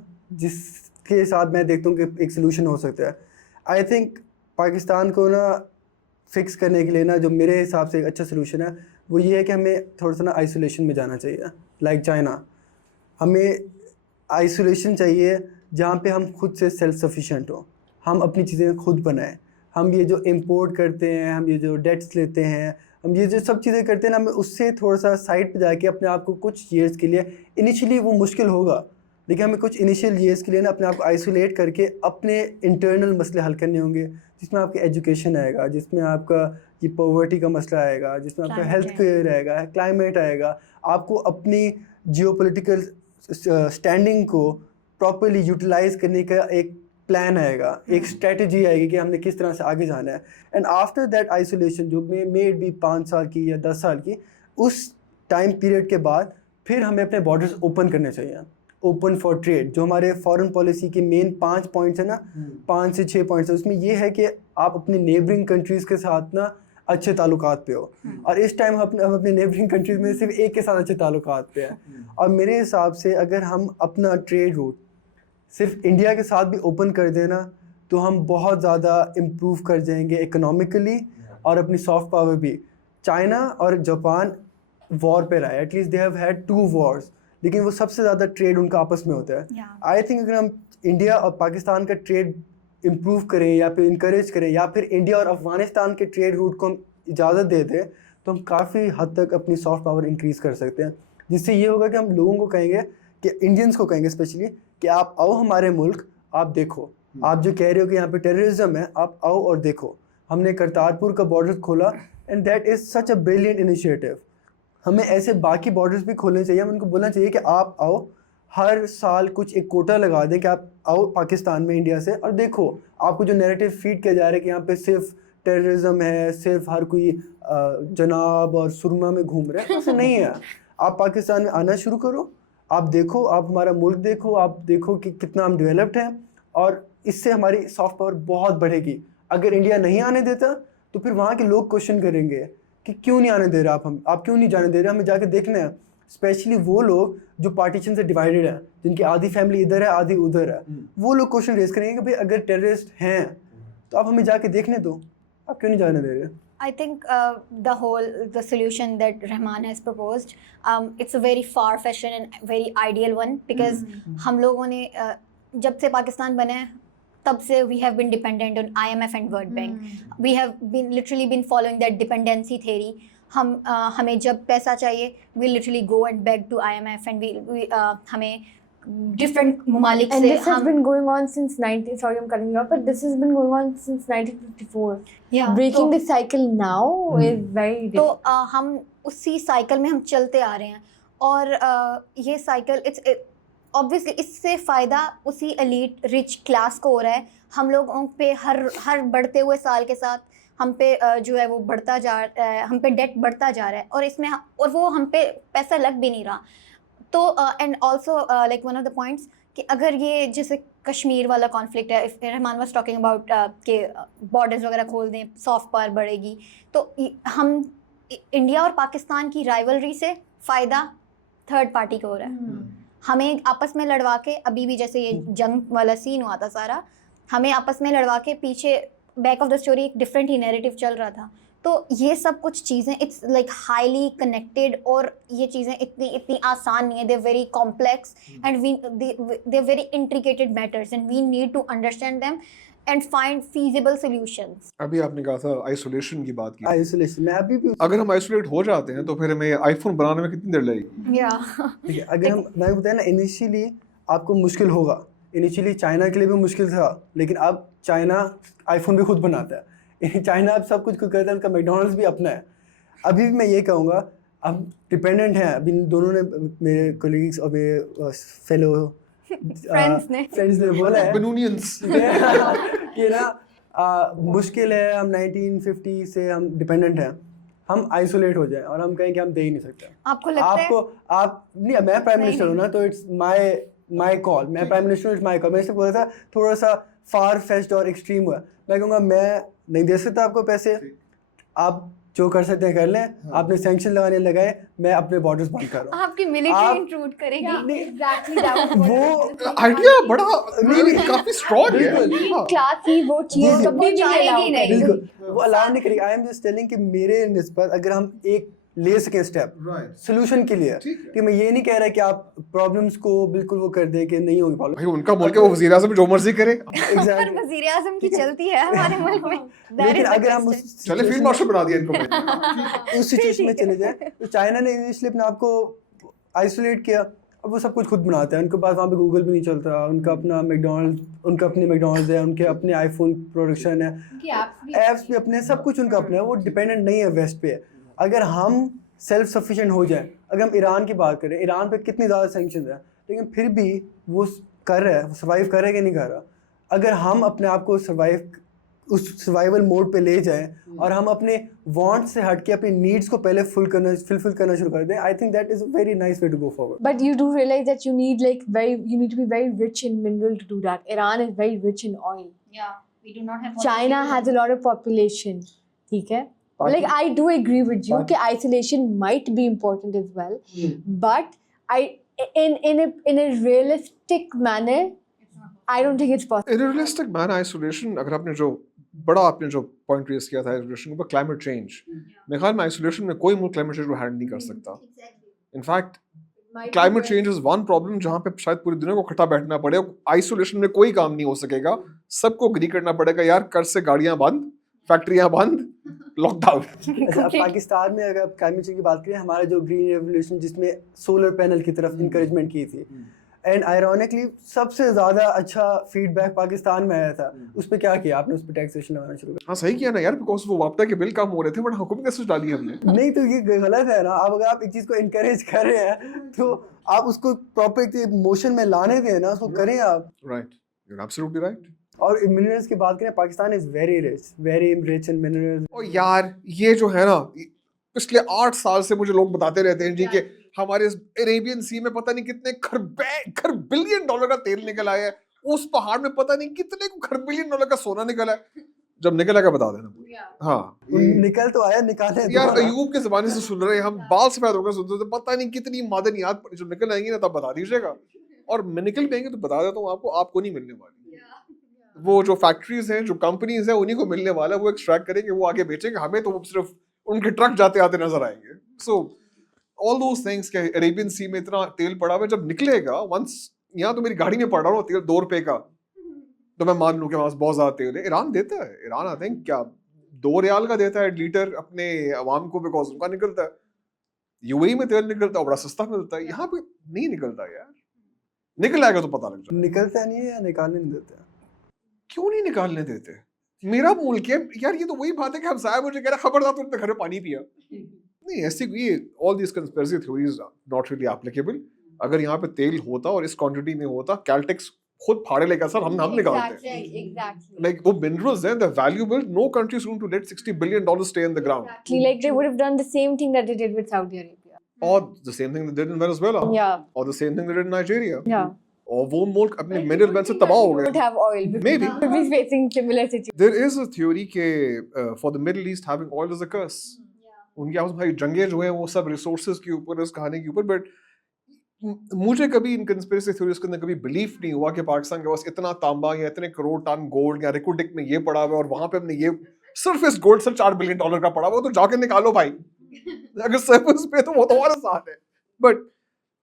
जिसके साथ मैं देखता हूँ कि एक सोल्यूशन हो सकता है. आई थिंक पाकिस्तान को ना फिक्स करने के लिए ना जो मेरे हिसाब से एक अच्छा सोल्यूशन है वो ये है कि हमें थोड़ा सा ना आइसोलेशन में जाना चाहिए. लाइक चाइना, हमें आइसोलेशन चाहिए जहाँ पे हम खुद से सेल्फ सफिशिएंट हो, हम अपनी चीज़ें खुद बनाएं. हम ये जो इंपोर्ट करते हैं, हम ये जो डेट्स लेते हैं, हम ये जो सब चीज़ें करते हैं ना, हमें उससे थोड़ा सा साइड पे जाके अपने आप को कुछ ईयर्स के लिए, इनिशियली वो मुश्किल होगा लेकिन हमें कुछ इनिशियल ईयर्स के लिए ना अपने आप को आइसोलेट करके अपने इंटरनल मसले हल करने होंगे. जिसमें आपका एजुकेशन आएगा, जिसमें आपका ये पॉवर्टी का मसला आएगा, जिसमें आपका हेल्थ केयर आएगा, क्लाइमेट आएगा, आपको अपनी जियोपॉलिटिकल स्टैंडिंग को प्रॉपर्ली यूटिलाइज करने का एक प्लान आएगा, एक स्ट्रेटजी आएगी कि हमने किस तरह से आगे जाना है। एंड आफ्टर दैट आइसोलेशन जो मे बी 5 साल की या 10 साल की, उस टाइम पीरियड के बाद फिर हमें अपने बॉर्डर्स ओपन करने चाहिए, ओपन फॉर ट्रेड। जो हमारे फॉरेन पॉलिसी के मेन 5 पॉइंट्स है ना, 5 से 6 पॉइंट्स है, उसमें ये है कि आप अपने नेबरिंग कंट्रीज़ के साथ ना अच्छे ताल्लुकात पे हो। और इस टाइम हम अपने नेबरिंग कंट्रीज़ में सिर्फ एक के साथ अच्छे ताल्लुकात पे हैं। और मेरे हिसाब से अगर हम अपना ट्रेड रूट सिर्फ इंडिया के साथ भी ओपन कर देना तो हम बहुत ज़्यादा इम्प्रूव कर जाएंगे इकोनॉमिकली और अपनी सॉफ्ट पावर भी। चाइना और जापान वॉर पे रहा है, at least they have had 2 Wars, लेकिन वो सबसे ज़्यादा ट्रेड उनका आपस में होता है। आई थिंक अगर हम इंडिया और पाकिस्तान का ट्रेड इम्प्रूव करें या फिर इंकरेज करें, या फिर इंडिया और अफ़गानिस्तान के ट्रेड रूट को हम इजाज़त दे दें, तो हम काफ़ी हद तक अपनी सॉफ्ट पावर इंक्रीज़ कर सकते हैं। जिससे ये होगा कि हम लोगों को कहेंगे, कि इंडियंस को कहेंगे स्पेशली, कि आप आओ हमारे मुल्क, आप देखो, आप जो कह रहे हो कि यहाँ पे टेररिज्म है, आप आओ और देखो। हमने करतारपुर का बॉर्डर खोला and that is such a brilliant initiative. हमें ऐसे बाकी बॉर्डर्स भी खोलने चाहिए। हम उनको बोलना चाहिए कि आप आओ, हर साल कुछ एक कोटा लगा दें कि आप आओ पाकिस्तान में इंडिया से, और देखो आपको जो नैरेटिव फीड किया जा रहा है कि यहाँ पे सिर्फ टेररिज्म है, सिर्फ हर कोई जनाब और सुरमा में घूम रहा है, ऐसा नहीं है। आप पाकिस्तान में आना शुरू करो, आप देखो, आप हमारा मुल्क देखो, आप देखो कि कितना हम डेवलप्ड हैं, और इससे हमारी सॉफ्ट पावर बहुत बढ़ेगी। अगर इंडिया नहीं आने देता तो फिर वहाँ के लोग क्वेश्चन करेंगे कि क्यों नहीं आने दे रहे आप क्यों नहीं जाने दे रहे, हमें जाके देखना है। स्पेशली वो लोग जो पार्टीशन से डिवाइडेड है, जिनकी आधी फैमिली इधर है आधी उधर है, वो लोग क्वेश्चन रेज करेंगे कि भाई अगर टेररिस्ट हैं तो आप हमें जाके देखने दो, आप क्यों नहीं जाने दे रहे। I think the solution that Rahman has proposed, it's a very far-fetched and very ideal one, because हम लोगों ने जब से पाकिस्तान बना है तब से we have been dependent on IMF and World Bank. We have literally been following that dependency theory. हमें जब पैसा चाहिए we literally go and beg to IMF, and we हमें different ममालिक से, and this has been going on since 19 sorry I'm cutting you off, but this has been going on since 1954. Yeah, breaking the cycle now is very तो हम उसी cycle में हम चलते आ रहे हैं, और ये साइकिल ऑब्वियसली इससे फ़ायदा उसी एलीट रिच क्लास को हो रहा है। हम लोगों पे हर बढ़ते हुए साल के साथ हम पे जो है वो बढ़ता जा रहा है, हम पे डेट बढ़ता जा रहा है, और वो हम पे पैसा लग भी नहीं रहा। तो and also like one of the points कि अगर ये जैसे कश्मीर वाला कॉन्फ्लिक्ट है, if Rahman was talking about कि बॉर्डर्स वगैरह खोल दें, सॉफ्ट पावर बढ़ेगी, तो हम इंडिया और पाकिस्तान की राइवलरी से फ़ायदा थर्ड पार्टी को हो रहा है। हमें आपस में लड़वा के, अभी भी जैसे ये जंग वाला सीन हुआ था सारा, हमें आपस में लड़वा के पीछे बैक ऑफ द स्टोरी एक डिफरेंट ही नैरेटिव चल रहा था। तो ये सब कुछ चीज़ें इट्स लाइक हाईली कनेक्टेड, और ये चीज़ें इतनी आसान नहीं है, they very complex and they very intricated matters, and we need to understand them and find feasible solutions. अभी आपने कहा था आइसोलेशन की बात की, आइसोलेशन में अभी भी अगर हम आइसोलेट हो जाते हैं तो फिर हमें आईफोन बनाने में कितनी देर लगेगी? ठीक है, अगर हम, मैं बताया ना, इनिशियली आपको मुश्किल होगा। इनिशियली चाइना के लिए भी मुश्किल था, लेकिन अब चाइना आईफोन भी खुद बनाता है। चाइना अब सब कुछ करता है, उनका मैकडॉनल्ड्स भी अपना है। अभी भी मैं ये कहूँगा, अब डिपेंडेंट हैं। अभी दोनों ने, मेरे कोलीग्स और मेरे फेलो फ्रेंड्स ने बोला है Benunians. कि ना मुश्किल है, हम 1950 से हम डिपेंडेंट हैं, हम आइसोलेट हो जाएं और हम कहें कि हम दे ही नहीं सकते। आपको लगता है? आप नहीं, मैं प्राइम मिनिस्टर हूँ ना, तो इट्स माई कॉल। मैं prime minister, it's my call. मैं इससे बोला था थोड़ा सा फार फेच्ड और एक्सट्रीम हुआ। मैं कहूँगा मैं नहीं दे सकता आपको पैसे, आप जो कर सकते हैं कर लें। आपने सैंक्शन लगाने लगाए, मैं अपने बॉर्डर्स बंद कर रहा हूँ। आपकी मिलिट्री इंट्रूड करेगी। एग्जैक्टली दैट वो आइडिया बड़ा नहीं काफी स्ट्रॉन्ग है। क्लास ही वो चीज कभी भी जाएगी नहीं। बिल्कुल, वो अलाउ नहीं करेगी। आई एम जस्ट टेलिंग कि मेरे निस्बत अगर हम एक ले सकें स्टेप सोल्यूशन के लिए, कि मैं ये नहीं कह रहा कि आप प्रॉब्लम्स को बिल्कुल वो कर दें कि नहीं होगी प्रॉब्लम। भाई उनका मुल्क है, वो वज़ीर आज़म जो मर्जी करे। पर वज़ीर आज़म की चलती है हमारे मुल्क में। लेकिन अगर हम उस चले फील्ड मार्शल बना दिया इनको, उस सिचुएशन में चले जाए, तो चाइना ने इनिशियली अपने आप को आइसोलेट किया, अब वो सब कुछ खुद बनाते हैं, उनके पास वहाँ पे गूगल भी नहीं चलता, उनका अपना मैकडॉनल्ड्स है, उनके अपने आईफोन प्रोडक्शन है, ऐप्स भी अपने, सब कुछ उनका अपना है, वो डिपेंडेंट नहीं है वेस्ट पे। अगर हम सेल्फ सफिशिएंट हो जाएं, अगर हम ईरान की बात करें, ईरान पे कितनी ज़्यादा सैंक्शन है, लेकिन फिर भी वो कर रहा है, वो सर्वाइव कर रहा है कि नहीं कर रहा। अगर हम अपने आप को उस सर्वाइवल मोड पे ले जाएं और हम अपने वांट से हट के अपनी नीड्स को पहले फुलफिल करना शुरू कर दें, I think that is a very nice way to go forward. But you do realize that you need to be very rich in mineral to do that. Iran is very rich in oil. Yeah, we do not have. China has a lot of population. ठीक है? Like I do agree with you that isolation might be important as well, but in a realistic manner, I don't think it's possible. In a realistic manner, isolation, अगर आपने जो point raise किया था isolation पर, climate change, मेरे ख्याल में isolation में कोई मुल्क क्लाइमेट चेंज को हैंडल नहीं कर सकता। In fact climate change is one problem जहाँ पे शायद पूरी दुनिया को इकट्ठा बैठना पड़े। आइसोलेशन में कोई काम नहीं हो सकेगा, सबको एग्री करना पड़ेगा, यार कर से गाड़ियां बंद, फैक्ट्रियां बंद, लॉकडाउन। पाकिस्तान में अगर क्लाइमेट चेंज की बात करें, हमारा जो ग्रीन रेवोल्यूशन जिसमें सोलर पैनल की तरफ इंकरेजमेंट की थी, एंड आयरॉनिकली सबसे ज़्यादा अच्छा फीडबैक पाकिस्तान में आया था, उस पर क्या किया आपने? उस पर टैक्सेशन लगाना शुरू किया। हाँ सही किया ना यार, बिकॉज वो वापटा के बिल कम हो रहे थे, बट हुक्म कैसे डाली हमने? नहीं तो ये गलत है ना। अब अगर आप एक चीज़ को इनकरेज कर रहे हैं तो आप उसको प्रॉपर मोशन में लाने दें ना, उसको करें आप। Right, you are absolutely right. और मिनरल्स की बात करें, Pakistan is very rich in minerals. और यार ये जो है ना, पिछले 8 साल से मुझे लोग बताते रहते हैं जी कि हमारे अरेबियन सी में पता नहीं कितने खरब बिलियन डॉलर का तेल निकल आया है, उस पहाड़ में पता नहीं कितने खरब बिलियन डॉलर का सोना निकला है। जब निकला का बता देना। हाँ निकल तो आया, निकाले यार अयूब के जमाने से सुन रहे हैं हम, बाल सफेद होकर सुनते थे, पता नहीं कितनी मादनियात जब निकल आएंगी ना तब बता दीजिएगा। और निकल जाएंगे तो बता देता हूँ आपको नहीं मिलने वाली। वो जो फैक्ट्रीज हैं, जो कंपनीज हैं, उन्हीं को मिलने वाला है, वो एक्सट्रैक्ट करेंगे, वो आगे बेचेंगे, हमें तो वो सिर्फ उनके ट्रक जाते आते नजर आएंगे। सो ऑल दोस थिंग्स के अरेबियन सी में इतना तेल पड़ा हुआ है, जब निकलेगा वंस, यहाँ तो मेरी गाड़ी में पड़ा हुआ तेल 2 रुपए का, तो मैं मान लूं कि वहां बहुत ज्यादा तेल है। ईरान देता है, ईरान आई थिंक क्या 2 रियाल का देता है लीटर अपने अवाम को, बिकॉज उनका निकलता है। यूएई में तेल निकलता है, बड़ा सस्ता मिलता है, यहाँ पे नहीं निकलता यार। निकल आएगा तो पता लग जाएगा। निकलता नहीं है या निकालने नहीं देते? क्यों नहीं निकालने देते? मेरा मुल्क है यार। ये तो वही बात है कि हम साहब मुझे कह रहे खबरदार तुमने घर में पानी पिया। नहीं ऐसी ये all this conspiracy theories not really applicable. अगर यहाँ पे तेल होता और इस क्वांटिटी में होता, कैल्टेक्स खुद फाड़े लेगा सर, हम निकालते हैं। Exactly. Like वो minerals हैं, they're valuable. No country is going to let $60 billion stay in the ground. Exactly, like they would have done the same thing that they did with Saudi Arabia. Or the same thing they did in Venezuela. Yeah. Or the same thing they did in Nigeria. Yeah. और वो मुल्क अपने mineral wealth से तबाह हो Would गए। have oil. because Maybe. We'll be facing similar situation. There is a theory के for the Middle East having oil is a curse. उनके आपस भाई जंगे जो हैं वो सब रिसोर्सेज के ऊपर, इस कहानी के ऊपर। बट मुझे कभी इन कंस्पिरेसी थ्योरीज के अंदर कभी बिलीफ नहीं हुआ कि पाकिस्तान के पास इतना तांबा या इतने करोड़ टन गोल्ड या रिकुडिक में ये पड़ा हुआ है और वहां पे हमने ये सरफेस गोल्ड सर $4 बिलियन का पड़ा हुआ, तो जाके निकालो भाई। अगर सरफेस पे तो वो तो और आसान है। बट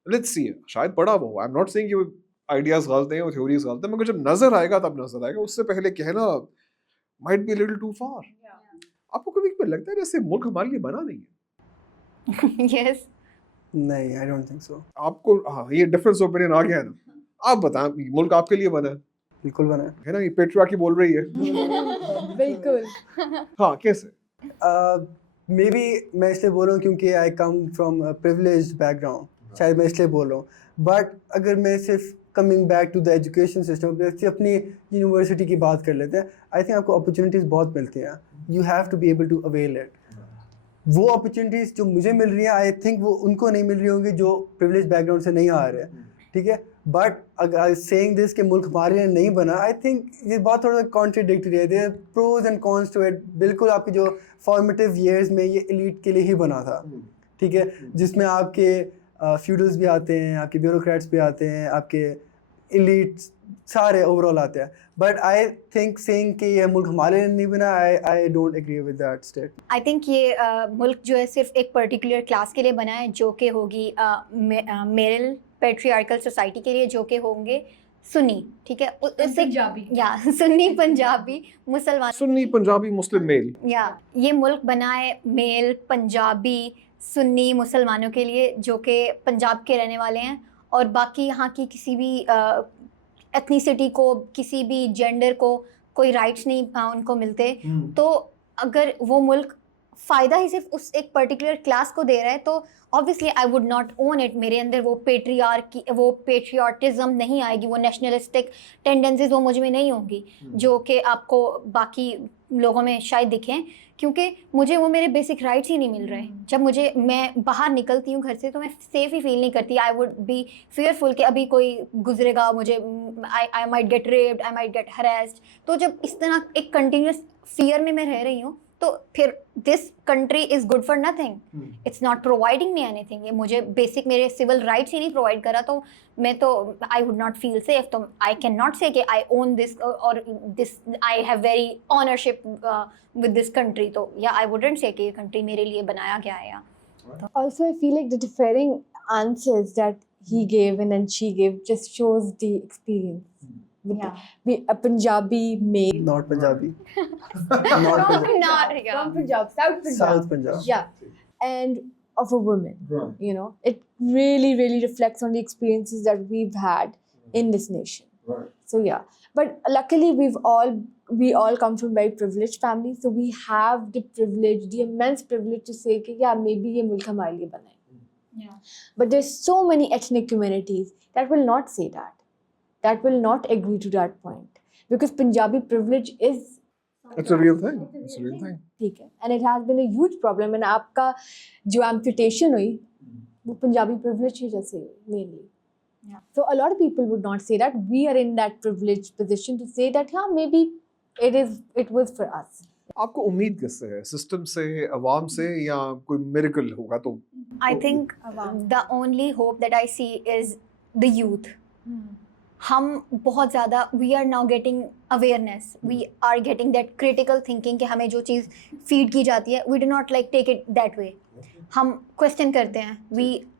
लेट्स सी, शायद पड़ा वो। आई एम नॉट सेइंग कि आइडियाज गलत हैं और थ्योरीज गलत हैं, मगर जब नजर आएगा तब नजर आएगा। उससे पहले कहना माइट बी लिटिल टू फार। आपको कभी लगता है जैसे मुल्क हमारे लिए बना नहीं है? Yes. नहीं, आई डोंट थिंक सो। आपको हाँ ये डिफरेंस ओपिनियन आ गया है ना। आप बताएं, मुल्क आपके लिए बना है? बिल्कुल बना है ना, ये पेट्रियार्की बोल रही है। बिल्कुल। हाँ कैसे? मे बी मैं इसलिए बोल रहा हूँ क्योंकि आई कम फ्रॉम प्रिविलेज्ड बैकग्राउंड, शायद मैं इसलिए बोल रहा हूँ। बट अगर मैं सिर्फ coming back to the education system पे सिर्फ अपनी यूनिवर्सिटी की बात कर लेते हैं, आई थिंक आपको अपॉर्चुनिटीज़ बहुत मिलती हैं। You have to be able to avail it. वो अपॉर्चुनिटीज़ जो मुझे मिल रही हैं, आई थिंक वो उनको नहीं मिल रही होंगी जो प्रिविलेज बैकग्राउंड से नहीं आ रहे हैं, ठीक है। बट अगर सेइंग दिस कि मुल्क हमारे लिए नहीं बना, आई थिंक ये बात थोड़ा कॉन्ट्रडिक्टरी है। There pros and cons to it. बिल्कुल आपके जो फॉर्मेटिव ईयर्स में ये एलीट के लिए ही बना था, ठीक है, जिसमें आपके फ्यूडल्स भी आते हैं, आपके ब्यूरोक्रेट्स भी आते हैं, आपके एलीट सारे ओवरऑल आते हैं। बट आई थिंक सेइंग कि ये मुल्क हमारे लिए नहीं बना, I don't agree with that state. I think ये मुल्क जो है सिर्फ एक पर्टिकुलर क्लास के लिए बना है, जो कि होगी मेल पेट्रियार्कल सोसाइटी के लिए, जो कि होंगे सुन्नी, ठीक है। उससे या सुन्नी पंजाबी मुसलमान, सुन्नी पंजाबी मुस्लिम मेल। या ये मुल्क बना है मेल पंजाबी सुन्नी मुसलमानों के लिए, जो कि पंजाब के रहने वाले हैं। और बाकी यहाँ की किसी भी एथनिसिटी को, किसी भी जेंडर को कोई राइट्स नहीं उनको मिलते, तो अगर वो मुल्क फ़ायदा ही सिर्फ उस एक पर्टिकुलर क्लास को दे रहा है तो obviously I would not own it. मेरे अंदर वो पेट्रियाटिज़म नहीं आएगी, वो नेशनलिस्टिक टेंडेंसीज वो मुझ में नहीं होंगी जो कि आपको बाकी लोगों में शायद दिखें, क्योंकि मुझे वो मेरे बेसिक राइट्स ही नहीं मिल रहे। जब मैं बाहर निकलती हूँ घर से तो मैं सेफ़ ही फील नहीं करती। आई वुड बी फियरफुल कि अभी कोई गुजरेगा, मुझे I might get raped, I might get harassed. तो जब इस तरह एक कंटिन्यूस फियर में मैं रह रही हूँ तो फिर this country is good for nothing, it's not providing me anything. ये मुझे बेसिक मेरे सिविल राइट्स ही नहीं प्रोवाइड करा तो मैं तो I would not feel safe. तो आई कैन नॉट से कि आई ओन दिस और this I have very ownership with this country. तो या आई वुडंट से कि ये कंट्री मेरे लिए बनाया गया है। या Also, I feel like the differing answers that he gave and then she gave just shows the experience. With a Punjabi male. Not Punjabi. From Punjab, South Punjab. Yeah. And of a woman. Right. You know, it really, really reflects on the experiences that we've had in this nation. Right. So yeah. But luckily we all come from very privileged families, so we have the privilege, the immense privilege to say कि yeah, maybe ये मुल्क हमारे लिए बना है. Yeah. But there's so many ethnic communities that will not say that will not agree to that point, because Punjabi privilege is It's a real thing. It's a real thing. ठीक है, and it has been a huge problem. And आपका जो amputation हुई वो Punjabi privilege की वजह से हुई mainly. Yeah. So a lot of people would not say that. We are in that privileged position to say that yeah, maybe it was for us. आपको उम्मीद किससे है? सिस्टम से, अवाम से, या कोई मिरेकल होगा? तो I think the only hope that I see is the youth. हम बहुत ज़्यादा we are now getting awareness, we are getting that critical thinking कि हमें जो चीज़ फीड की जाती है we do not like take it that way. हम क्वेश्चन करते हैं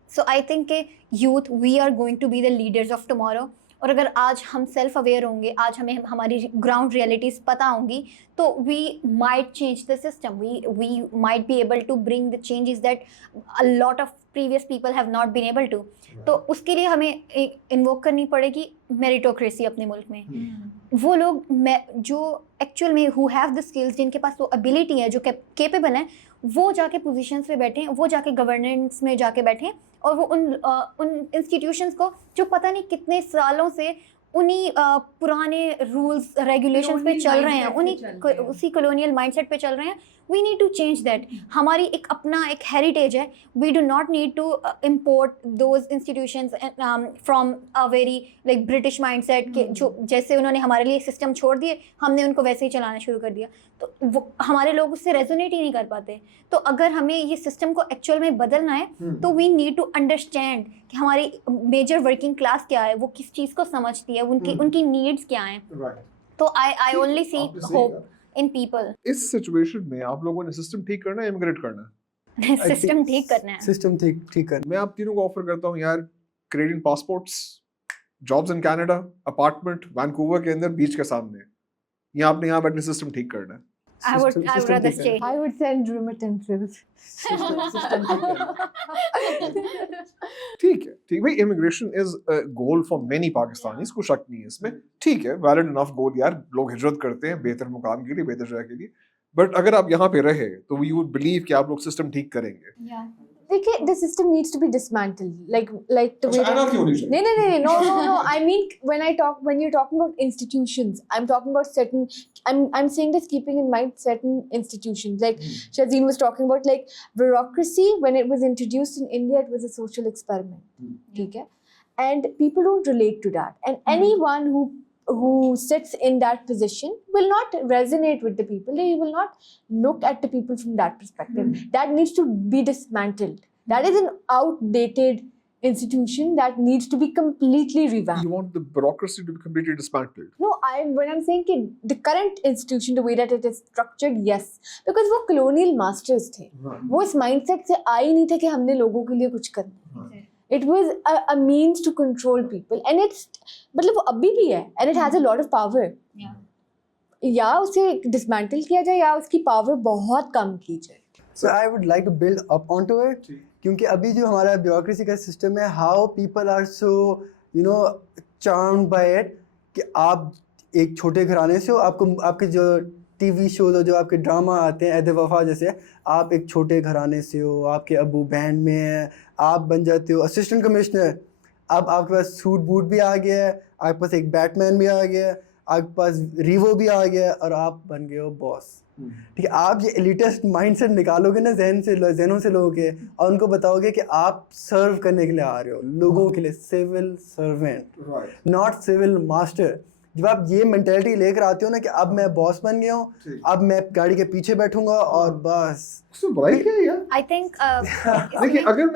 so I think कि youth we are going to be the leaders of tomorrow. और अगर आज हम सेल्फ अवेयर होंगे, आज हमें हमारी ग्राउंड रियलिटीज़ पता होंगी, तो we might change the system, we might be able to bring the changes that a lot of previous people have not been able to. तो उसके लिए हमें इन्वोक करनी पड़ेगी मेरिटोक्रेसी अपने मुल्क में. वो लोग जो एक्चुअल में हु हैव द स्किल्स, जिनके पास वो एबिलिटी है, जो कैपेबल हैं, वो जाके पोजीशंस पे बैठें, वो जाके गवर्नेंस में जाके बैठें, और वो उन इंस्टीट्यूशंस को जो पता नहीं कितने सालों से उन्हीं पुराने रूल्स रेगुलेशंस पे चल रहे हैं, उसी कॉलोनियल माइंडसेट पे चल रहे हैं. We need to change that. हमारी एक अपना एक हेरिटेज है. We do not need to import those institutions from a very like British mindset के, जो जैसे उन्होंने हमारे लिए सिस्टम छोड़ दिए, हमने उनको वैसे ही चलाना शुरू कर दिया. तो वो हमारे लोग उससे रेजोनेट ही नहीं कर पाते. तो अगर हमें ये सिस्टम को एक्चुअल में बदलना है, तो वी नीड टू अंडरस्टैंड कि हमारी मेजर वर्किंग क्लास क्या है, वो किस चीज़ को समझती है, उनकी नीड्स क्या हैं. तो I only see hope in people. इस सिचुएशन में आप लोगों ने सिस्टम ठीक करना है, इमिग्रेट करना है? सिस्टम ठीक करना है. सिस्टम ठीक करना. मैं आप तीनों को ऑफर करता हूँ यार, Canadian passports, jobs in Canada, apartment Vancouver के अंदर बीच के सामने, यहाँ आपने यहाँ बैठने सिस्टम ठीक करना है. I would rather stay. I would send remittances. ठीक है भाई, immigration is a goal for many Pakistanis, कोई शक नहीं है इसमें. ठीक है, वैलिड इनफ गोल यार, लोग हिजरत करते हैं बेहतर मुकाम के लिए, बेहतर जगह के लिए. बट अगर आप यहाँ पे रहे तो वी वुड बिलीव कि आप लोग सिस्टम ठीक करेंगे. देखिए, the system needs to be dismantled, like the way. No. I mean, when you're talking about institutions, I'm talking about certain. I'm saying this keeping in mind certain institutions. Like Shazeen was talking about, like bureaucracy. When it was introduced in India, it was a social experiment. Okay, and people don't relate to that. And anyone who sits in that position will not resonate with the people. They will not look at the people from that perspective. That needs to be dismantled. That is an outdated institution that needs to be completely revamped. You want the bureaucracy to be completely dismantled? No, when I'm saying that the current institution, the way that it is structured, yes, because वो colonial masters थे. वो इस mindset से आए नहीं थे कि हमने लोगों के लिए कुछ करना है. It was a means to control people, and मतलब वो अभी भी है, and it has a lot of power. या उसे dismantle किया जाए, या उसकी power बहुत कम की जाए. So I would like to build up onto it. क्योंकि अभी जो हमारा ब्यूरोक्रेसी का सिस्टम है, how people are so you know charmed by it, कि आप एक छोटे घराने से हो, आपको आपके जो टीवी शोज और जो आपके ड्रामा आते हैं ऐद वफा जैसे, आप एक छोटे घराने से हो, आपके अबू बैंड में हैं, आप बन जाते हो असिस्टेंट कमिश्नर, अब आपके पास सूट बूट भी आ गया है, आपके पास एक बैटमैन भी आ गया है, आपके पास रीवो भी आ गया है, और आप बन गए हो बॉस। ठीक है, आप ये एलिटिस्ट माइंडसेट निकालोगे ना जहनों से लोगों के, और उनको बताओगे कि आप सर्व करने के लिए आ रहे हो लोगों के लिए, civil servant not civil master. जब आप ये मेंटेलिटी लेकर आते हो ना कि अब मैं बॉस बन गया हूँ, अब मैं गाड़ी के पीछे बैठूंगा और बस, उसमें बुराई क्या है यार? आई थिंक देखिए, अगर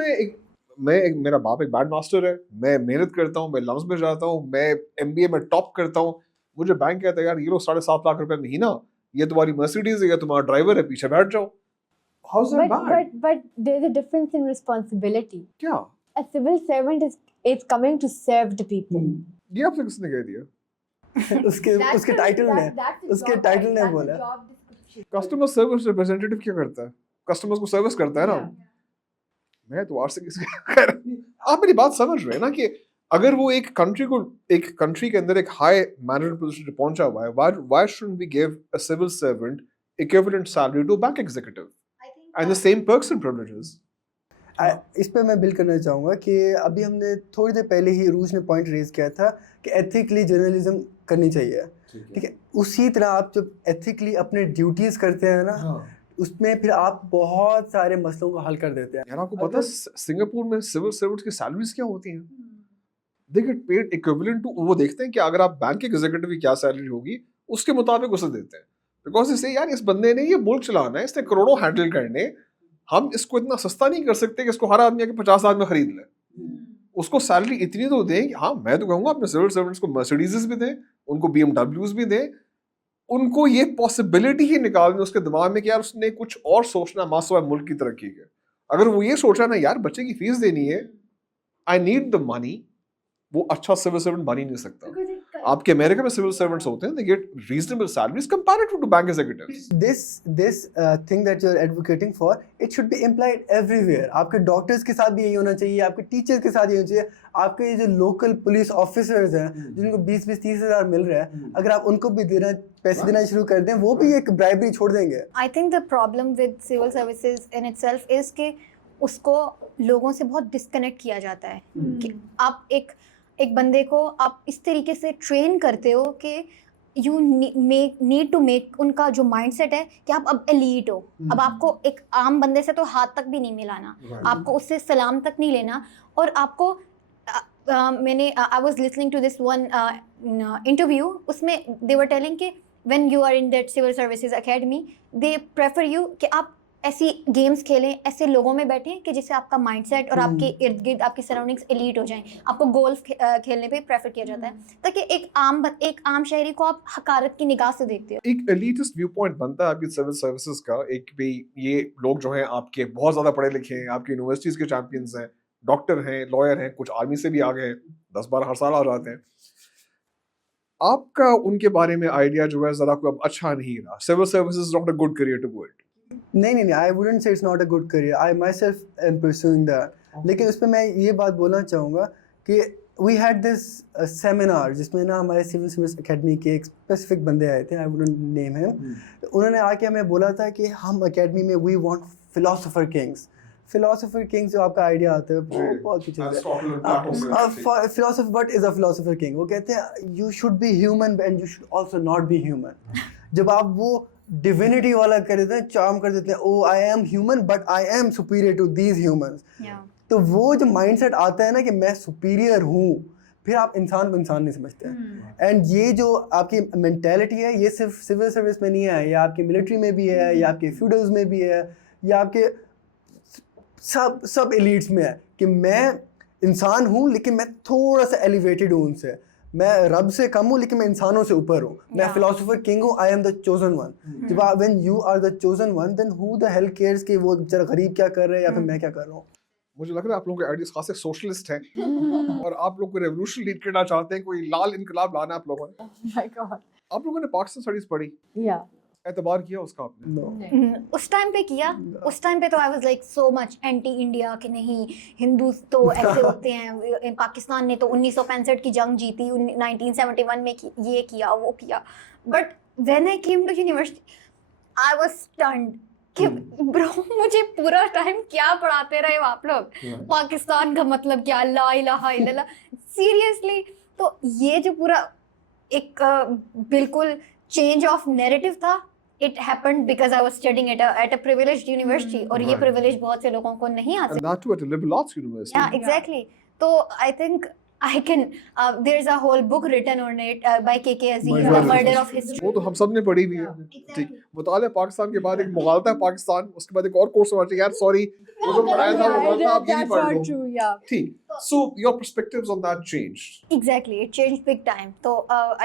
मेरा बाप एक बैंड मास्टर है, मैं मेहनत करता हूँ, मैं लम्स में जाता हूँ, मैं एमबीए में टॉप करता हूँ, मुझे बैंक कहता है यार ये लो 7.5 लाख रुपए महीना, ये तुम्हारी मर्सिडीज है, ये तुम्हारा ड्राइवर है, पीछे बैठ जाओ। How's that bad? But there's a difference in responsibility. क्या? A civil servant is coming to serve the people. ये आपसे किसने कह दिया? उसके टाइटल ने बोला। कस्टमर सर्विस रिप्रेजेंटेटिव क्या करता है? कस्टमर्स को सर्विस करता है ना। मैं तो आज से किसी आप मेरी बात समझ रहे हैं ना कि अगर वो एक कंट्री के अंदर एक हाई मैनेजमेंट पोजीशन पे पहुंचा हुआ है, why shouldn't we give a civil servant equivalent salary to a bank executive and the same perks and privileges? इस पे मैं बिल करना चाहूँगा कि अभी हमने थोड़ी देर पहले ही रूज ने पॉइंट रेज किया था कि एथिकली जर्नलिज्म करनी चाहिए, ठीक है। उसी तरह आप जब एथिकली अपने ड्यूटीज करते हैं ना, उसमें फिर आप बहुत सारे मसलों को हल कर देते हैं। यार आपको पता है सिंगापुर में सिविल सर्वेंट्स की सैलरीज क्या होती हैं? They get paid equivalent to, वो देखते हैं कि अगर आप बैंक के एग्जीक्यूटिव की क्या सैलरी होगी उसके मुताबिक उसे देते हैं, बिकॉज इसे यार इस बंदे ने ये मुल्क चलाना है, इसने करोड़ों हैंडल करने, हम इसको इतना सस्ता नहीं कर सकते कि इसको हर आदमी आके 50 आदमी खरीद ले। उसको सैलरी इतनी तो दें कि हाँ, मैं तो कहूँगा अपने सिविल सर्वेंट्स को मर्सिडीज भी दें, उनको BMWs भी दें, उनको ये पॉसिबिलिटी ही निकाल दें उसके दिमाग में कि यार उसने कुछ और सोचना मासवा मुल्क की तरक्की के। अगर वो ये सोचा ना यार बच्चे की फीस देनी है, आई नीड द मनी, वो अच्छा सिविल सर्वेंट बन ही नहीं सकता। आपके अमेरिका में सिविल सर्वेंट्स होते हैं, they get reasonable salaries comparative to bank executives. This thing that you're advocating for, it should be implied everywhere. आपके डॉक्टर्स के साथ भी यही होना चाहिए, आपके टीचर्स के साथ यही होना चाहिए, आपके ये जो लोकल पुलिस ऑफिसर्स हैं जिनको 20-30 हज़ार मिल रहा है, अगर आप उनको भी पैसे देना शुरू कर दें, वो भी एक ब्राइबरी छोड़ देंगे। I think the problem with civil services in itself is कि उसको लोगों से बहुत डिस्कनेक्ट किया जाता है कि आप एक बंदे को आप इस तरीके से ट्रेन करते हो कि यू नीड टू मेक उनका जो माइंडसेट है कि आप अब एलीट हो, अब आपको एक आम बंदे से तो हाथ तक भी नहीं मिलाना, आपको उससे सलाम तक नहीं लेना, और आपको I was listening to this one interview, उसमें दे वर टेलिंग कि when you are in that civil services academy they prefer you कि आप ऐसी गेम्स खेलें, ऐसे लोगों में बैठें कि जिससे आपका माइंडसेट और आपके इर्द गिर्द आपकी सराउंडिंग्स एलीट हो जाएं। आपको गोल्फ खेलने पे प्रेफर किया जाता है ताकि एक आम शहरी को आप हकारत की निगाह से देखते हो। एक एलीटिस्ट व्यू पॉइंट बनता है आपकी सिविल सर्विसेज का, एक भी ये लोग जो हैं आपके बहुत ज़्यादा पढ़े लिखे हैं, आपकी यूनिवर्सिटीज़ के चैंपियंस हैं, डॉक्टर हैं, लॉयर हैं, कुछ आर्मी से भी आ गए, 10-12 हर साल आ जाते हैं। आपका उनके बारे में आइडिया जो है ज़रा कोई अब अच्छा नहीं रहा, civil services is not a good career to go it. नहीं, I wouldn't say it's not a good career. I myself am pursuing that. लेकिन उसमें मैं ये बात बोलना चाहूँगा कि we had this seminar जिसमें ना हमारे सिविल सर्विस एकेडमी के एक स्पेसिफिक बंदे आए थे, I wouldn't name him. उन्होंने आके हमें बोला था कि हम एकेडमी में we want philosopher kings. philosopher kings जो आपका आइडिया आता है बहुत कुछ है। philosopher, what is a philosopher king? वो कहते हैं you should be human and you should also not be human. जब आप वो डिविनिटी वाला कर देते हैं, चार्म कर देते हैं, oh I am human but I am superior to these humans, तो वो जो माइंडसेट आता है ना कि मैं सुपीरियर हूँ, फिर आप इंसान को इंसान नहीं समझते हैं। एंड ये जो आपकी मेंटालिटी है, ये सिर्फ सिविल सर्विस में नहीं है, या आपके मिलिट्री में भी है, या आपके फ्यूडल्स में भी है, या आपके सब एलीट्स में है कि मैं इंसान हूँ लेकिन मैं थोड़ा सा एलिवेटेड हूँ उनसे, मैं रब से कम हूँ लेकिन मैं इंसानों से ऊपर हूँ, मैं फिलोसोफर किंग हूँ, I am the chosen one. जब when you are the chosen one, then who the hell cares कि वो बेचारा गरीब क्या कर रहे हैं या फिर मैं क्या कर रहा हूँ। मुझे लग रहा है आप लोगों के आइडियाज खासे सोशलिस्ट हैं और आप लोग को रेवोल्यूशन लीड करना चाहते हैं, कोई लाल इनकलाब लाना आप लोगों ने। My God. आप लोगों ने पाकिस्तान स्टडीज पढ़ी? Yeah. एतबार किया उसका आपने? नो उस टाइम पे किया, उस टाइम पे तो I was like so much anti India कि नहीं हिंदू तो ऐसे होते हैं, पाकिस्तान ने तो 1965 की जंग जीती, 1971 में ये किया वो किया, but when I came to university I was stunned कि ब्रो मुझे पूरा टाइम क्या पढ़ाते रहे हो आप लोग, पाकिस्तान का मतलब क्या, ला इलाहा इल्लल्लाह, सीरियसली। तो ये जो पूरा एक बिल्कुल चेंज ऑफ नैरेटिव था, it happened because I was studying at a privileged university, और ये Right. privilege बहुत से लोगों को नहीं हासिल। And that too at a liberal arts university. Yeah, exactly. तो I think I can there's a whole book written on it by K.K. Aziz, Murder The of Murder History. of History. वो तो हम सब ने पढ़ी हुई है। Exactly. ठीक, मुताले पाकिस्तान के बाद एक मुगालता है पाकिस्तान, उसके बाद एक और कोर्स होना चाहिए यार, सॉरी वो जो पढ़ाया था मुगालता आप ये नहीं That's पढ़ not लो। true, yeah. ठीक, so your perspectives on that changed. Exactly, it changed big time. तो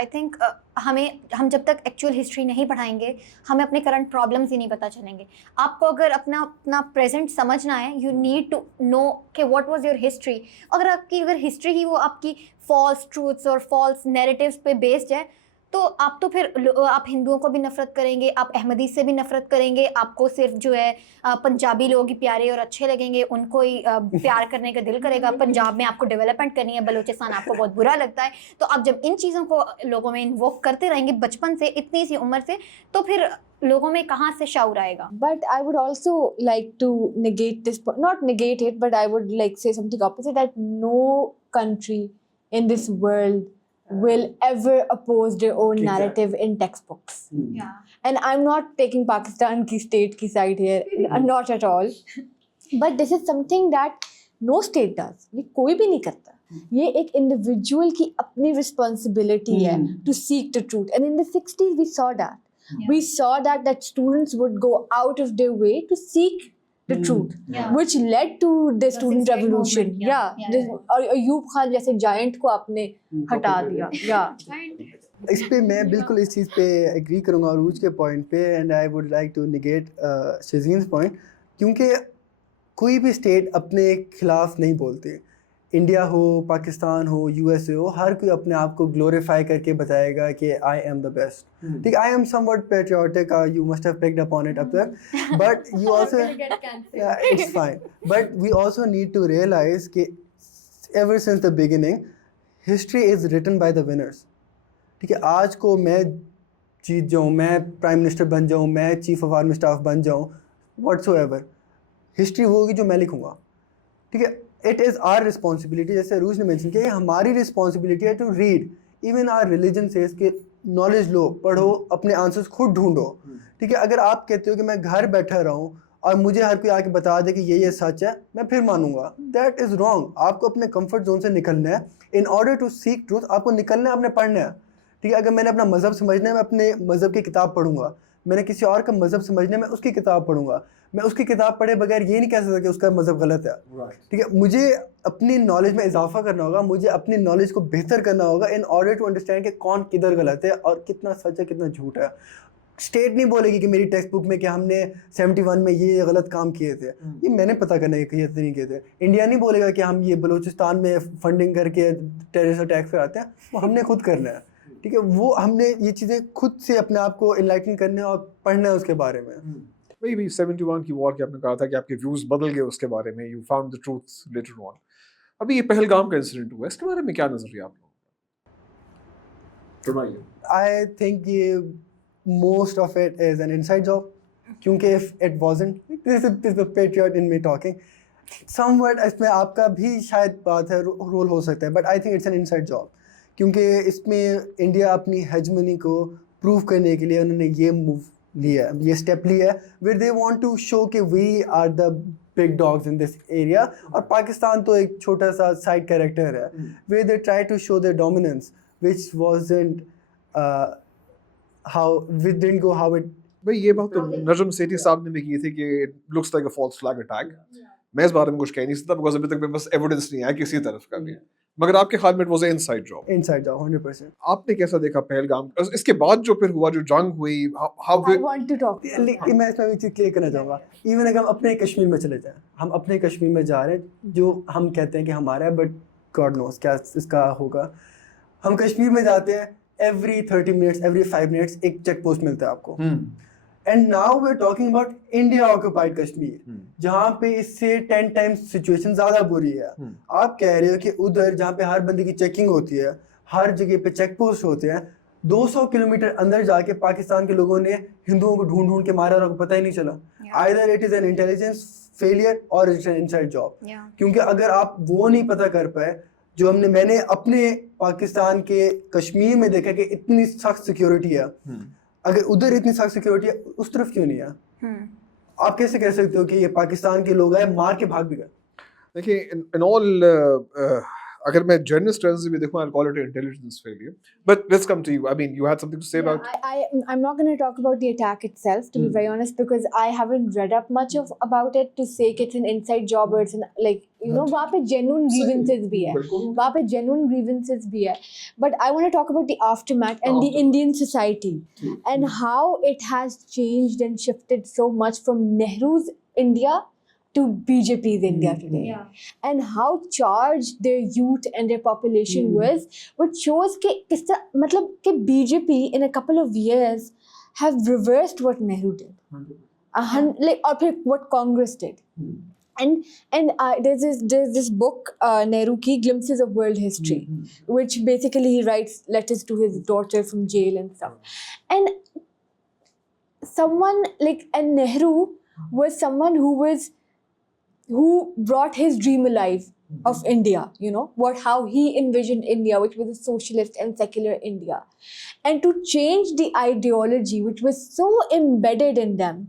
I think हम जब तक एक्चुअल हिस्ट्री नहीं पढ़ाएंगे हमें अपने करंट प्रॉब्लम्स ही नहीं पता चलेंगे। आपको अगर अपना प्रेजेंट समझना है, यू नीड टू नो कि व्हाट वाज योर हिस्ट्री। अगर हिस्ट्री ही वो आपकी फॉल्स ट्रूथ्स और फॉल्स नैरेटिव्स पे बेस्ड है, तो आप तो फिर आप हिंदुओं को भी नफरत करेंगे, आप अहमदी से भी नफरत करेंगे, आपको सिर्फ जो है पंजाबी लोग ही प्यारे और अच्छे लगेंगे, उनको ही प्यार करने का दिल करेगा। पंजाब में आपको डेवलपमेंट करनी है, बलूचिस्तान आपको बहुत बुरा लगता है। तो आप जब इन चीज़ों को लोगों में इन्वोक करते रहेंगे बचपन से, इतनी सी उम्र से, तो फिर लोगों में कहाँ से शाऊर आएगा। But I would also like to negate this, not negate it, but I would like say something opposite, that no country in this world will ever oppose their own narrative in textbooks. Yeah. And I'm not taking Pakistan ki state ki side here, not at all. But this is something that no state does. ये कोई भी नहीं करता। ये एक individual की अपनी responsibility है to seek the truth. And in the 60s we saw that. We saw that students would go out of their way to seek the truth, which led to the student sixth grade revolution. movement, yeah. और अयूब खान जैसे giant को आपने हटा दिया। Yeah. इस पे मैं बिल्कुल इस चीज़ पे एग्री करूँगा अरूज के पॉइंट पे, and I would like to negate Shajeen's point, क्योंकि कोई भी स्टेट अपने खिलाफ नहीं बोलती। इंडिया हो, पाकिस्तान हो, यूएसए हो, हर कोई अपने आप को ग्लोरीफाई करके बताएगा कि आई एम द बेस्ट। ठीक, I am somewhat patriotic, you must have picked up on it up there, but you also it's fine, but we also need to realize कि ever since the beginning history is written by the winners. ठीक है, आज को मैं जीत जाऊँ, मैं prime minister बन जाऊँ, मैं चीफ ऑफ आर्मी स्टाफ बन जाऊँ, व्हाटसोएवर, हिस्ट्री वो होगी जो मैं लिखूँगा। ठीक है, इट इज़ आर रिस्पॉन्सिबिलिटी, जैसे अरूज ने मेंशन किया, हमारी रिस्पॉन्सिबिलिटी है to read. Even our religion says कि नॉलेज लो, पढ़ो, अपने आंसर्स खुद ढूंढो। ठीक है, अगर आप कहते हो कि मैं घर बैठा रहूँ और मुझे हर कोई आके बता दे कि ये सच है, मैं फिर मानूंगा, दैट इज़ रॉन्ग। आपको अपने कंफर्ट जोन से निकलना है। In order to seek truth आपको निकलना है, अपने पढ़ना है। ठीक है, अगर मैंने अपना मज़हब समझना है, मैं अपने मज़हब की किताब पढ़ूंगा। मैंने किसी और का मज़हब समझना है, मैं उसकी किताब पढ़ूंगा। मैं उसकी किताब पढ़े बगैर ये नहीं कह सकता कि उसका मज़हब गलत है। ठीक है, मुझे अपनी नॉलेज में इजाफा करना होगा, मुझे अपनी नॉलेज को बेहतर करना होगा इन ऑर्डर टू अंडरस्टैंड कि कौन किधर गलत है और कितना सच है, कितना झूठ है। स्टेट नहीं बोलेगी कि मेरी टेक्स्ट बुक में कि हमने 71 में ये गलत काम किए थे, ये मैंने पता करने के नहीं किए थे। इंडिया नहीं बोलेगा कि हम ये बलूचिस्तान में फंडिंग करके टेररिस्ट अटैक्स कराते हैं, वो हमने खुद करना है। ठीक है, वो हमने ये चीज़ें खुद से अपने आप को इनलाइटन करने और पढ़ना है उसके बारे में। मे बी 71 की वॉर के आपने कहा था कि आपके व्यूज बदल गए उसके बारे में, you found the truth later on. अभी ये पहलगाम का इंसिडेंट हुआ, इसके बारे में क्या नजरिया आप लोगों का? आई थिंक ये most of it is an inside job, क्योंकि if it wasn't, this is the patriot in me talking, somewhat इसमें आपका भी शायद बात है, रोल हो सकता है, but I think it's an inside job, क्योंकि इसमें इंडिया अपनी हेजमनी को प्रूव करने के लिए उन्होंने ये मूव लिया, ये स्टेप लिया, where they want to show कि we are the big dogs in this area, और पाकिस्तान तो एक छोटा सा साइड कैरेक्टर है, where they try to show their dominance which wasn't how we didn't go how it. भाई ये बात तो नजम सेठी साहब ने भी की थी कि it looks like a false flag attack. मैं इस बारे में कुछ कह नहीं सकता बिकॉज़ अभी तक मेरे पास एविडेंस नहीं आया किसी तरफ का भी, मगर आपके ख्याल में it was inside job? Inside job 100%। आपने कैसा देखा पहलगाम, इसके बाद जो फिर हुआ, जो जंग हुई, how I want to talk. लेकिन मैं इसमें एक चीज़ क्लियर करना चाहूँगा, इवन अगर हम अपने कश्मीर में चले जाएं, हम अपने कश्मीर में जा रहे हैं, जो हम कहते हैं कि हमारा है, बट गॉड नोस क्या इसका होगा। हम कश्मीर में जाते हैं, एवरी 30 मिनट्स, एवरी 5 मिनट्स एक चेक पोस्ट मिलता है आपको। And now we are talking about India occupied Kashmir, जहाँ पे इससे 10 टाइम्स सिचुएशन ज्यादा बुरी है। आप कह रहे हो कि उधर जहाँ पे हर बंदे की चेकिंग होती है, हर जगह पे चेक पोस्ट होते हैं, 200 किलोमीटर अंदर जाके पाकिस्तान के लोगों ने हिंदुओं को ढूंढ ढूंढ के मारा और पता ही नहीं चला। Either it is N intelligence failure और इट्स एन इनसाइड जॉब। क्योंकि अगर आप वो नहीं पता कर पाए जो मैंने अपने पाकिस्तान के कश्मीर में देखा कि इतनी सख्त सिक्योरिटी है, अगर उधर इतनी सख्त सिक्योरिटी है उस तरफ क्यों नहीं है? आप कैसे कह सकते हो कि ये पाकिस्तान के लोग आए मार के भाग भी गए? देखिए, इन ऑल अगर मैं जर्नलिस्ट टर्म्स में देखूं, I'll call it an intelligence failure. But let's come to you. I mean, you had something to say about. I'm not going to talk about the attack itself, to be very honest, because I haven't read up much about it to say कि it's an inside job or it's an, like, you know, वहाँ पे genuine grievances भी है, वहाँ पे genuine grievances भी है. But I want to talk about the aftermath and the Indian society and how it has changed and shifted so much from Nehru's India to BJP's India today, and how charged their youth and their population was, which shows कि किस तरह मतलब कि BJP in a couple of years have reversed what Nehru did, like or फिर what Congress did, and there's this book Nehru ki Glimpses of World History, which basically he writes letters to his daughter from jail and stuff, and someone like, and Nehru was someone who brought his dream alive of India, you know, how he envisioned India, which was a socialist and secular India. And to change the ideology which was so embedded in them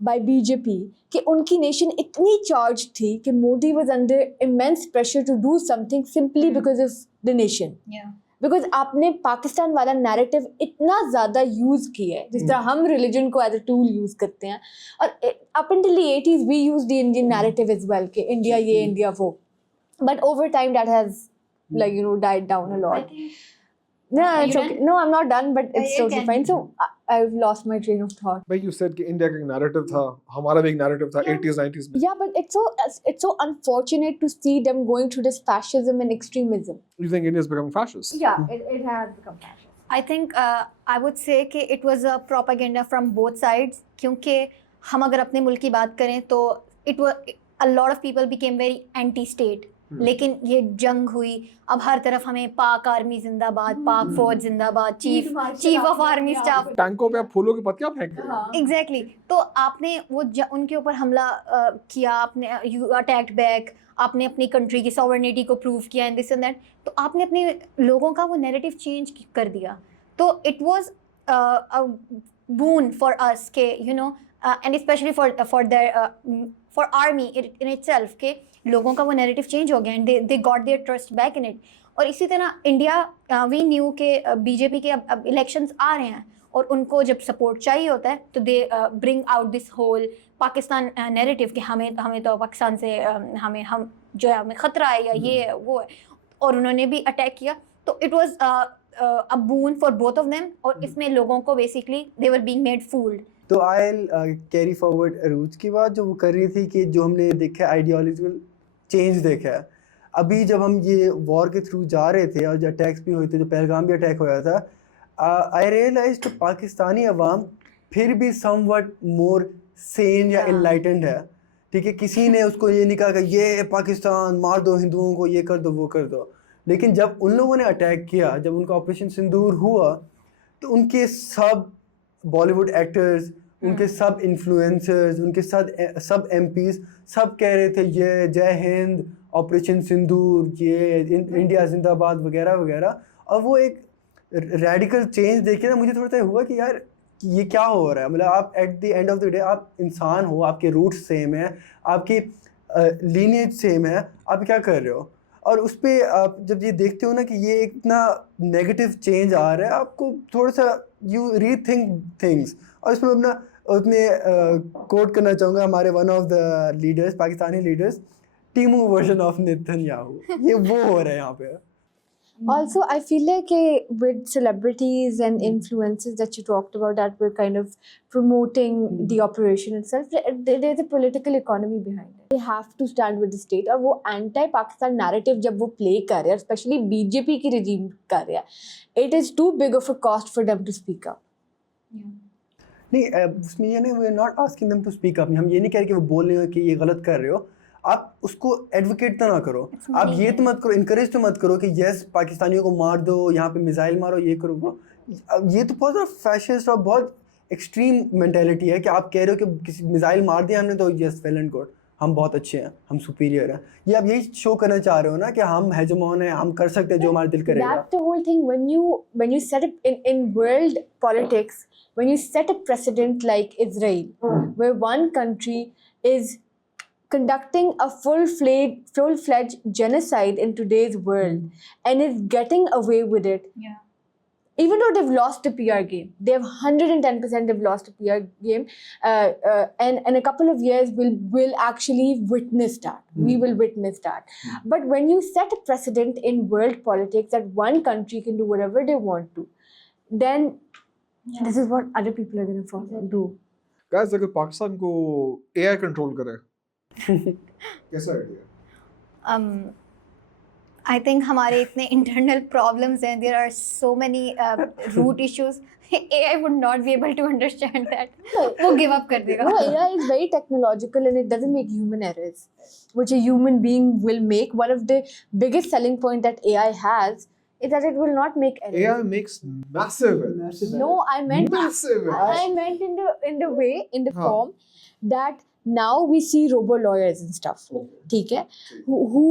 by BJP, कि उनकी nation इतनी charged थी कि Modi was under immense pressure to do something simply because of the nation. Because आपने पाकिस्तान वाला narrative इतना ज़्यादा use किया है, जिस तरह हम रिलीजन को एज अ टूल यूज़ करते हैं, और up till the 80s we use the Indian narrative as well कि इंडिया ये इंडिया वो, but over time that has like, you know, died down a lot. No, it's okay. No, I'm not done, but it's totally fine. So I've lost my train of thought. But you said कि India का एक narrative था, हमारा भी एक narrative था 80s 90s में. Yeah, but it's so unfortunate to see them going through this fascism and extremism. You think India's becoming fascist? Yeah, it has become fascist. I think I would say कि it was a propaganda from both sides, क्योंकि हम अगर अपने मुल्क की बात करें तो it was a lot of people became very anti-state. लेकिन ये जंग हुई, अब हर तरफ हमें पाक आर्मी जिंदाबाद, पाक फौज जिंदाबाद, चीफ ऑफ आर्मी स्टाफ, टैंकों पे आप फूलों की पत्तियां फेंक रहे हो. एग्जैक्टली. तो आपने वो उनके ऊपर हमला किया, आपने यू अटैक्ड बैक, आपने अपनी कंट्री की सॉवरेनिटी को प्रूव किया एंड दिस एंड दैट. तो आपने अपने लोगों का वो नैरेटिव चेंज कर दिया. तो it was a boon for us के you know and especially for army in itself के लोगों का वो नैरेटिव चेंज हो गया and they got their trust back in it. और इसी तरह इंडिया वी न्यू के बीजेपी के अब इलेक्शंस आ रहे हैं और उनको जब सपोर्ट चाहिए होता है तो they bring out this whole Pakistan narrative कि हमें तो पाकिस्तान से हम जो है हमें ख़तरा है या ये है वो है, और उन्होंने भी अटैक किया. तो it was a boon for both of them, और इसमें लोगों को basically they were being made fooled. तो I'll carry forward अरूज की बात जो वो कर रही थी कि जो हमने देखा आइडियोलॉजिकल चेंज देखा है. अभी जब हम ये वॉर के थ्रू जा रहे थे और जो अटैक्स भी हुए थे, जो पहलगाम भी अटैक होया था, आई रियलाइज तो पाकिस्तानी अवाम फिर भी समवट मोर सेन या इनलाइटेंड है. ठीक है, किसी ने उसको ये नहीं कहा कि ये पाकिस्तान मार दो हिंदुओं को, ये कर दो वो कर दो. लेकिन जब उन लोगों ने अटैक किया, जब उनका ऑपरेशन सिंदूर हुआ, तो उनके सब बॉलीवुड एक्टर्स, उनके सब इन्फ्लुएंसर्स, उनके सब एमपीज सब कह रहे थे ये जय हिंद, ऑपरेशन सिंदूर, ये इंडिया जिंदाबाद वगैरह वगैरह. और वो एक रेडिकल चेंज देखे ना मुझे थोड़ा सा हुआ कि यार ये क्या हो रहा है. मतलब आप at the end of the day आप इंसान हो, आपके रूट्स सेम है, आपकी लीनिएज सेम है, आप क्या कर रहे हो. और उस पर आप जब ये देखते हो ना कि ये इतना नेगेटिव चेंज आ रहा है, आपको थोड़ा सा यू रीथिंक थिंग्स. और इसमें अपने कोट करना चाहूँगा हमारे one of the leaders, Pakistani leaders, Temu version of Netanyahu. ये वो हो रहा है यहाँ पे. Also, I feel like with celebrities and influences that you talked about that were kind of promoting the operation itself, there's a political economy behind it. They have to stand with the state. और वो anti-Pakistan narrative जब वो play कर रहे हैं, especially BJP की regime कर रहे हैं, it is too big of a cost for them to speak up. नहीं उसमें ये नहीं, we are not asking them to speak up, हम ये नहीं कह रहे कि वो बोल रहे हो कि ये गलत कर रहे हो, आप उसको एडवोकेट तो ना करो, आप ये तो मत करो, इनकरेज तो मत करो कि यस पाकिस्तानियों को मार दो, यहाँ पे मिसाइल मारो, ये करो वो। अब ये तो बहुत फैशिस्ट और बहुत एक्सट्रीम मेंटेलिटी है कि आप कह रहे हो कि किसी मिसाइल मार दिया हमने तो यस वेल एंड गुड, हम बहुत अच्छे हैं, हम सुपीरियर हैं। ये आप यही शो करना चाह रहे हो ना कि हम हेजेमोन हैं, हम कर सकते हैं जो हमारा दिल करेगा। That's the whole thing. When you set up in world politics, when you set a precedent like Israel, where one country is conducting a full-fledged genocide in today's world and is getting away with it. Yeah. Even though they've lost the PR game, they've 110% they've lost the PR game, and in a couple of years we'll actually witness that. We will witness that. But when you set a precedent in world politics that one country can do whatever they want to, then this is what other people are going to do. Guys, अगर पाकिस्तान को AI control करे कैसा idea? I think हमारे इतने internal problems हैं, there are so many root issues. AI would not be able to understand that. वो give up कर देगा. No, AI is very technological and it doesn't make human errors, which a human being will make. One of the biggest selling point that AI has is that it will not make errors. AI makes massive errors. No, I meant Massive errors. I meant in the हाँ. form that now we see robo lawyers and stuff. ठीक है? Who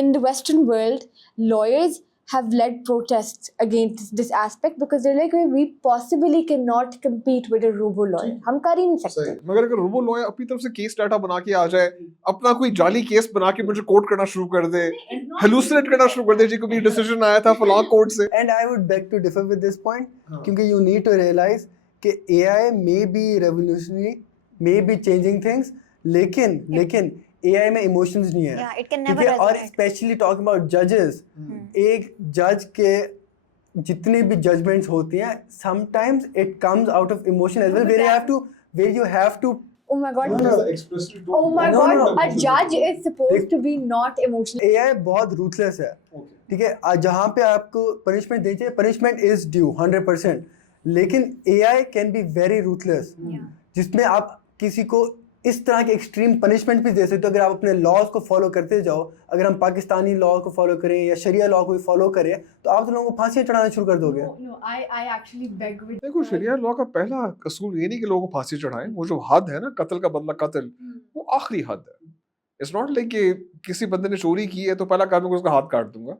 in the Western world, lawyers have led protests against this aspect because they're like, we possibly cannot compete with a robo lawyer. हम कर ही नहीं सकते. सही, मगर अगर robo lawyer अपनी तरफ से केस डाटा बना के आ जाए, अपना कोई जाली केस बना के मुझे कोर्ट करना शुरू कर दे, हेलुसिनेट करना शुरू कर दे, जी को भी डिसीजन आया था फलां कोर्ट से। And I would beg to differ with this point, हाँ. क्योंकि you need to realize कि AI may be revolutionary, may be changing things, लेकिन AI में emotions नहीं है। Yeah, it can never ठीक है? और resonate. especially talking about judges, एक जज के जितने भी judgments होती हैं, sometimes it comes out of emotion as well, where you have to Oh my God. No. Oh my No, God. no. A judge is supposed to be not emotional. AI बहुत ruthless है, ठीक है? जहाँ पे आपको punishment देनी चाहिए, punishment is due 100%, लेकिन AI can be very ruthless, जिसमें आप किसी को इस तरह के एक्सट्रीम पनिशमेंट भी दे सकते हो अगर आप अपने लॉज को फॉलो करते जाओ। अगर हम पाकिस्तानी लॉ को फॉलो करें या शरिया लॉ को भी फॉलो करें तो आप तो लोगों को फांसियां चढ़ाना शुरू कर दोगे। No, I actually beg with. देखो शरिया लॉ का पहला असूल ये नहीं कि लोगों को फांसी चढ़ाएं, वो जो हद है ना, कत्ल का बदला कत्ल, वो आखिरी हद है। इट्स नॉट लाइक कि किसी बंदे ने चोरी की है तो पहला काम उसका हाथ काट दूंगा,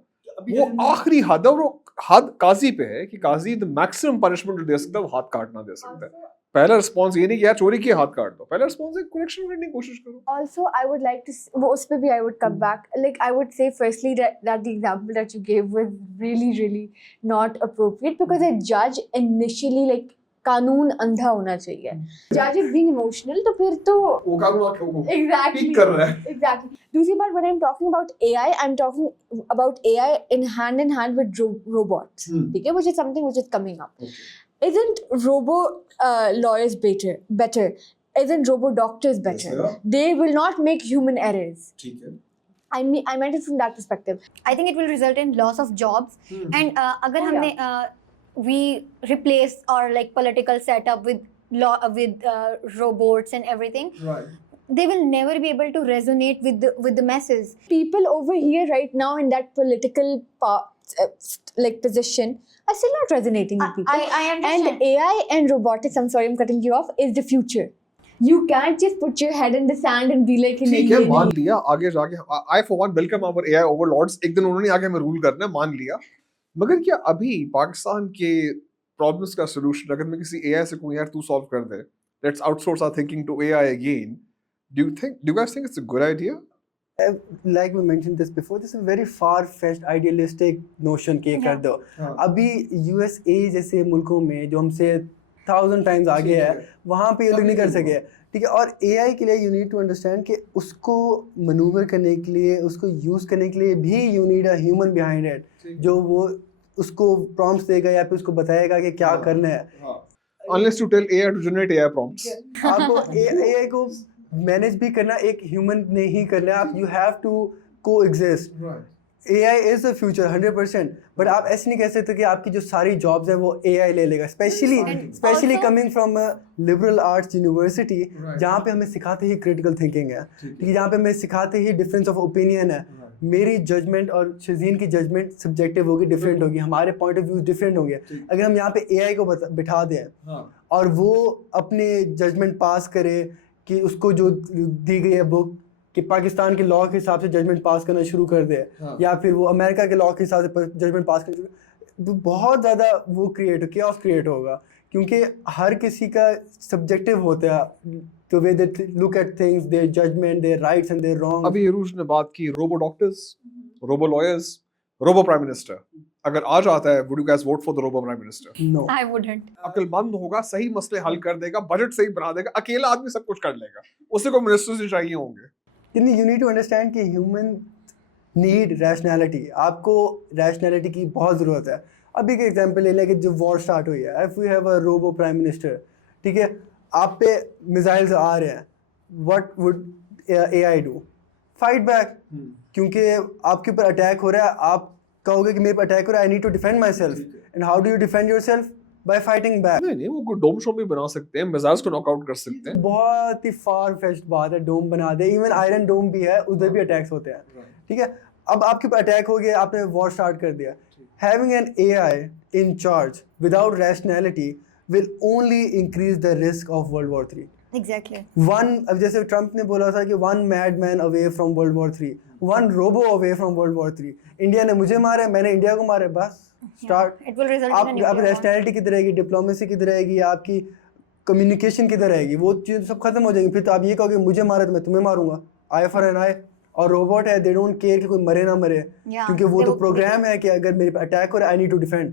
वो आखिरी हद है और वो हद काजी पे है कि काजी द मैक्सिमम पनिशमेंट दे सकता है, वो हाथ काटना दे सकता है। पहला रिस्पांस ये नहीं कि यार चोरी की हाथ काट दो, पहला रिस्पांस है करेक्शन करने की कोशिश करो। Also, I would like to, उस पे भी I would come back. Like I would say firstly that the example that you gave was really not appropriate because a judge initially like कानून अंधा होना चाहिए. Judge is being emotional तो फिर तो वो कानून आके वो exactly पीक कर रहा है। Exactly. दूसरी बात, when I'm talking about AI, I'm talking about AI in hand with robots. ठीक है, which is something which is coming up. Isn't robo lawyers better? Isn't robo doctors better? Yes, they will not make human errors. ठीक है। I meant it from that perspective. I think it will result in loss of jobs. And अगर Oh, हमने we replace our like political setup with robots and everything, Right. they will never be able to resonate with the masses. People over here right now in that political like position are still not resonating with people. I understand. And AI and robotics, I'm sorry I'm cutting you off, is the future. You can't just put your head in the sand and be like, ठीक है, मान लिया, आगे जाके I for one welcome our AI overlords, एक दिन उन्होंने आके हमें रूल करना है, मान लिया। मगर क्या अभी पाकिस्तान के प्रॉब्लम्स का सलूशन अगर मैं किसी AI से कहूं यार तू सॉल्व कर दे, let's outsource our thinking to AI again, do you guys think it's a good idea? Like we mentioned this before, this is a very far-fetched idealistic notion कि ये कर दो। अभी USA जैसे मुल्कों में जो हमसे 1000 times आगे है, वहाँ पे ये लोग नहीं कर सके, ठीक है? और AI के लिए you need to understand कि उसको मनूवर करने के लिए, उसको यूज़ करने के लिए भी you need a human behind it, जो वो उसको prompts देगा या फिर उसको बताएगा कि क्या करना है। Unless you tell AI to generate AI prompts. आपको AI को मैनेज भी करना एक ह्यूमन ने ही करना है। आप you have to coexist. AI is the future 100%, बट आप ऐसे नहीं कह सकते कि आपकी जो सारी जॉब्स हैं वो AI ले लेगा, specially also- coming from a liberal arts university जहाँ पे हमें सिखाते ही क्रिटिकल थिंकिंग है, ठीक है, जहाँ पे हमें सिखाते ही डिफरेंस ऑफ ओपिनियन है। मेरी जजमेंट और शजीन की जजमेंट सब्जेक्टिव होगी, डिफरेंट होगी, हमारे पॉइंट ऑफ व्यू डिफरेंट होंगे। अगर हम यहाँ पे AI को बिठा दें और वो अपने जजमेंट पास करे कि उसको जो दी गई है बुक कि पाकिस्तान के लॉ के हिसाब से जजमेंट पास करना शुरू कर दे, या फिर वो अमेरिका के लॉ के हिसाब से जजमेंट पास करना शुरू, बहुत ज़्यादा वो chaos क्रिएट होगा, क्योंकि हर किसी का सब्जेक्टिव होता है, the way they look at things, their judgment, their rights and their wrongs. अभी अरूज ने बात की robo doctors, robo lawyers, robo prime minister. अगर आ जाता है, would you guys vote for the robo prime minister? No. I wouldn't. अक्लमंद होगा, सही मसले हल कर देगा, बजट सही बना देगा, अकेला आदमी सब कुछ कर लेगा, उसे को मिनिस्टर्स ही चाहिए होंगे। You need to understand कि ह्यूमन नीड रैशनैलिटी, आपको रैशनैलिटी की बहुत ज़रूरत है। अभी एक एग्जांपल ले लें कि जब वॉर स्टार्ट हुई है, if we have a robo prime minister, ठीक है, आप पे मिसाइल्स आ रहे हैं, what would AI do? Fight back, क्योंकि आपके ऊपर अटैक हो रहा है, आप कहोगे कि मेरे पर अटैक हो रहा है, I need to defend myself, and how do you defend yourself? By fighting back. नहीं, वो कोई डोम शो भी बना सकते हैं, मिसाइल्स को नॉकआउट कर सकते हैं। बहुत ही फार फेच्ड बात है, डोम बना दे, इवन आयरन डोम भी है, उधर भी अटैक्स होते हैं, ठीक है। अब आपके ऊपर अटैक हो गया, आपने वॉर स्टार्ट कर दिया, having an AI in charge without rationality will only increase the risk of World War III. Exactly. अब जैसे ट्रम्प ने बोला था कि one madman away from World War III, one robo away from World War III. India ने मुझे मारा, मैंने इंडिया को मारा, बस start. It will result in a आप nuclear war. रैशनैलिटी किधर रहेगी, डिप्लोमेसी किधर रहेगी, आपकी कम्युनिकेशन किधर रहेगी, वो चीज़ सब खत्म हो जाएगी। फिर तो आप ये कहोगे मुझे मारा तो मैं तुम्हें मारूंगा, आई फॉर एन आई। और रोबोट है, दे डोंट केयर कि कोई मरे ना मरे, क्योंकि वो तो प्रोग्राम है कि अगर मेरे पे अटैक हो रहा है, आई नीड टू डिफेंड,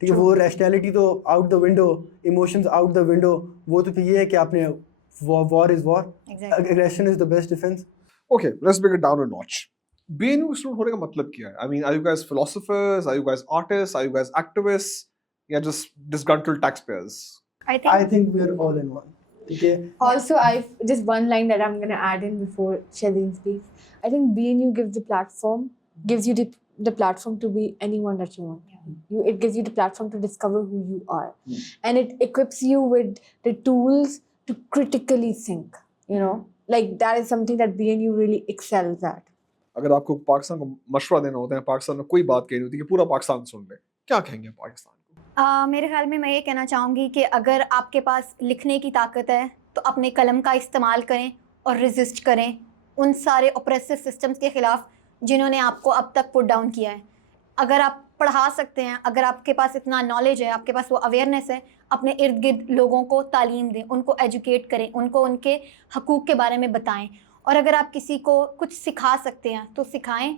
ठीक है। वो रैशनैलिटी तो out the window, emotions out the window, वो तो फिर ये है कि आपने war is war, aggression is the best defence. Okay, let's bring it down a notch. BNU student होने का मतलब क्या है? I mean, are you guys philosophers? Are you guys artists? Are you guys activists? Yeah, just disgruntled taxpayers. I think we are all in one. Okay. Also, just one line that I'm going to add in before Shazeen speaks. I think BNU gives you the platform to be anyone that you want. It gives you the platform to discover who you are, and it equips you with the tools to critically think. You know, like that is something that BNU really excels at. अगर आपको पाकिस्तान को मशवरा देना होता है, पाकिस्तान में कोई बात कहनी होती है कि पूरा पाकिस्तान सुन ले, क्या कहेंगे पाकिस्तान को? मेरे ख्याल में मैं ये कहना चाहूँगी कि अगर आपके पास लिखने की ताकत है तो अपने कलम का इस्तेमाल करें और रेजिस्ट करें उन सारे ऑप्रेसिव सिस्टम्स के ख़िलाफ़ जिन्होंने आपको अब तक पुट डाउन किया है। अगर आप पढ़ा सकते हैं, अगर आपके पास इतना नॉलेज है, आपके पास वो अवेयरनेस है, अपने इर्द गिर्द लोगों को तालीम दें, उनको एजुकेट करें, उनको उनके हकूक़ के बारे में बताएं, और अगर आप किसी को कुछ सिखा सकते हैं तो सिखाएं।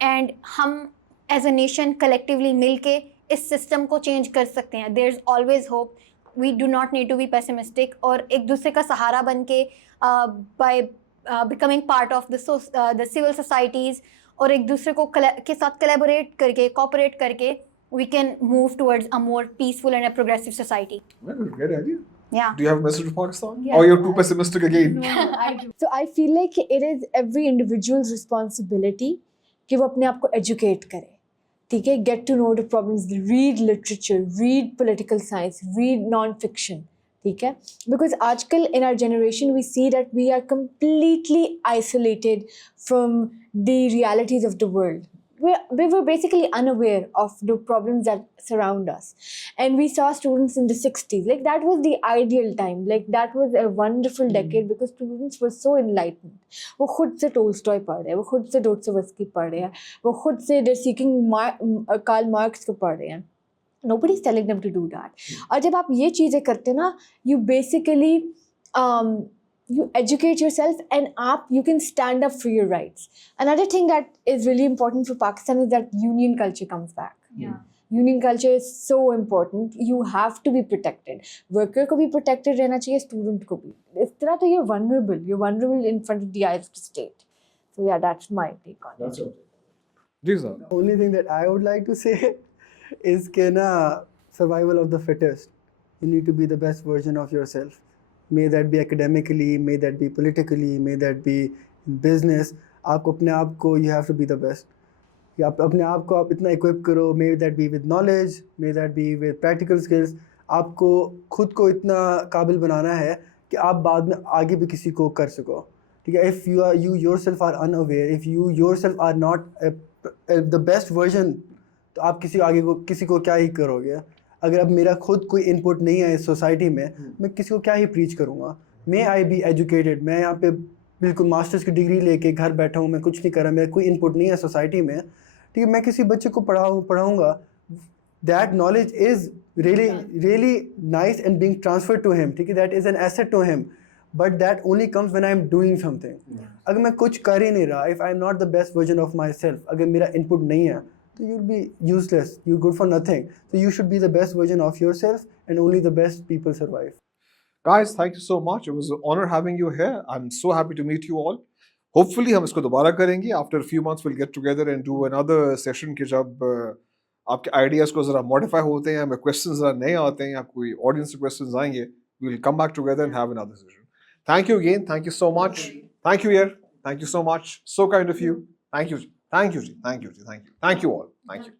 एंड हम एज अ नेशन कलेक्टिवली मिल के इस सिस्टम को चेंज कर सकते हैं। There is always hope, we do not need to be pessimistic, और एक दूसरे का सहारा बन के by becoming part of the civil societies और एक दूसरे को के साथ कोलैबोरेट करके, कोऑपरेट करके, we can move towards a more peaceful and a progressive society. Well, great idea. Yeah. Do you have a message to Pakistan? Yeah. Or you're too pessimistic again? No, I do. So I feel like it is every individual's responsibility कि वो अपने आप को educate करे, ठीक है, get to know the problems, read literature, read political science, read non-fiction, ठीक है, because आजकल in our generation we see that we are completely isolated from the realities of the world. We were basically unaware of the problems that surround us, and we saw students in the 60s, like that was the ideal time, like that was a wonderful decade because students were so enlightened. वो खुद से Tolstoy पढ़ रहे हैं, वो खुद से डोस्टोयेव्स्की पढ़ रहे हैं, वो खुद से they're seeking कार्ल मार्क्स को पढ़ रहे हैं. Nobody is telling them to do that. और जब आप ये चीज़ें करते ना, you basically you educate yourself and you can stand up for your rights. Another thing that is really important for Pakistan is that union culture comes back. Yeah. Union culture is so important. You have to be protected. Worker को भी protected रहना चाहिए, student को भी. इस तरह तो you're vulnerable. You're vulnerable in front of the eyes of the state. So yeah, that's my take on it. That's okay. Ji sir. The only thing that I would like to say is कि ना, survival of the fittest. You need to be the best version of yourself. May that be academically, may that be politically, may that be in business. आपको अपने आप को you have to be the best. कि आप अपने आप को आप इतना इक्विप करो, may that be with knowledge, may that be with practical skills, आपको खुद को इतना काबिल बनाना है कि आप बाद में आगे भी किसी को कर सको, ठीक है। If you yourself are unaware, if you yourself are not the best version, तो आप किसी को क्या ही करोगे। अगर अब मेरा खुद कोई इनपुट नहीं है इस सोसाइटी में, मैं किसी को क्या ही प्रीच करूँगा। मे आई बी एजुकेटेड, मैं यहाँ पे बिल्कुल मास्टर्स की डिग्री लेके घर बैठा हूँ, मैं कुछ नहीं कर रहा, मेरा कोई इनपुट नहीं है सोसाइटी में, ठीक है। मैं किसी बच्चे को पढ़ाऊँगा, that knowledge is really nice and being transferred to him, ठीक है, that is an asset to him, but that only comes when I am doing something. अगर मैं कुछ कर ही नहीं रहा, if I am not the best version of myself, अगर मेरा input नहीं है, तो you'll be useless, you're good for nothing. So you should be the best version of yourself, and only the best people survive. Guys, thank you so much. It was an honor having you here. I'm so happy to meet you all. Hopefully हम इसको दोबारा करेंगे. After a few months we'll get together and do another session कि जब आपके ideas को ज़रा modify होते हैं, हमें क्वेश्चन ज़रा नए आते हैं या कोई ऑडियंस से क्वेश्चन आएंगे, we will come back together and have another session. Thank you again, thank you so much. Thank you यार, thank you so much, so kind of you. Thank you ji, thank you ji, thank you ji, thank you, thank you all, thank you.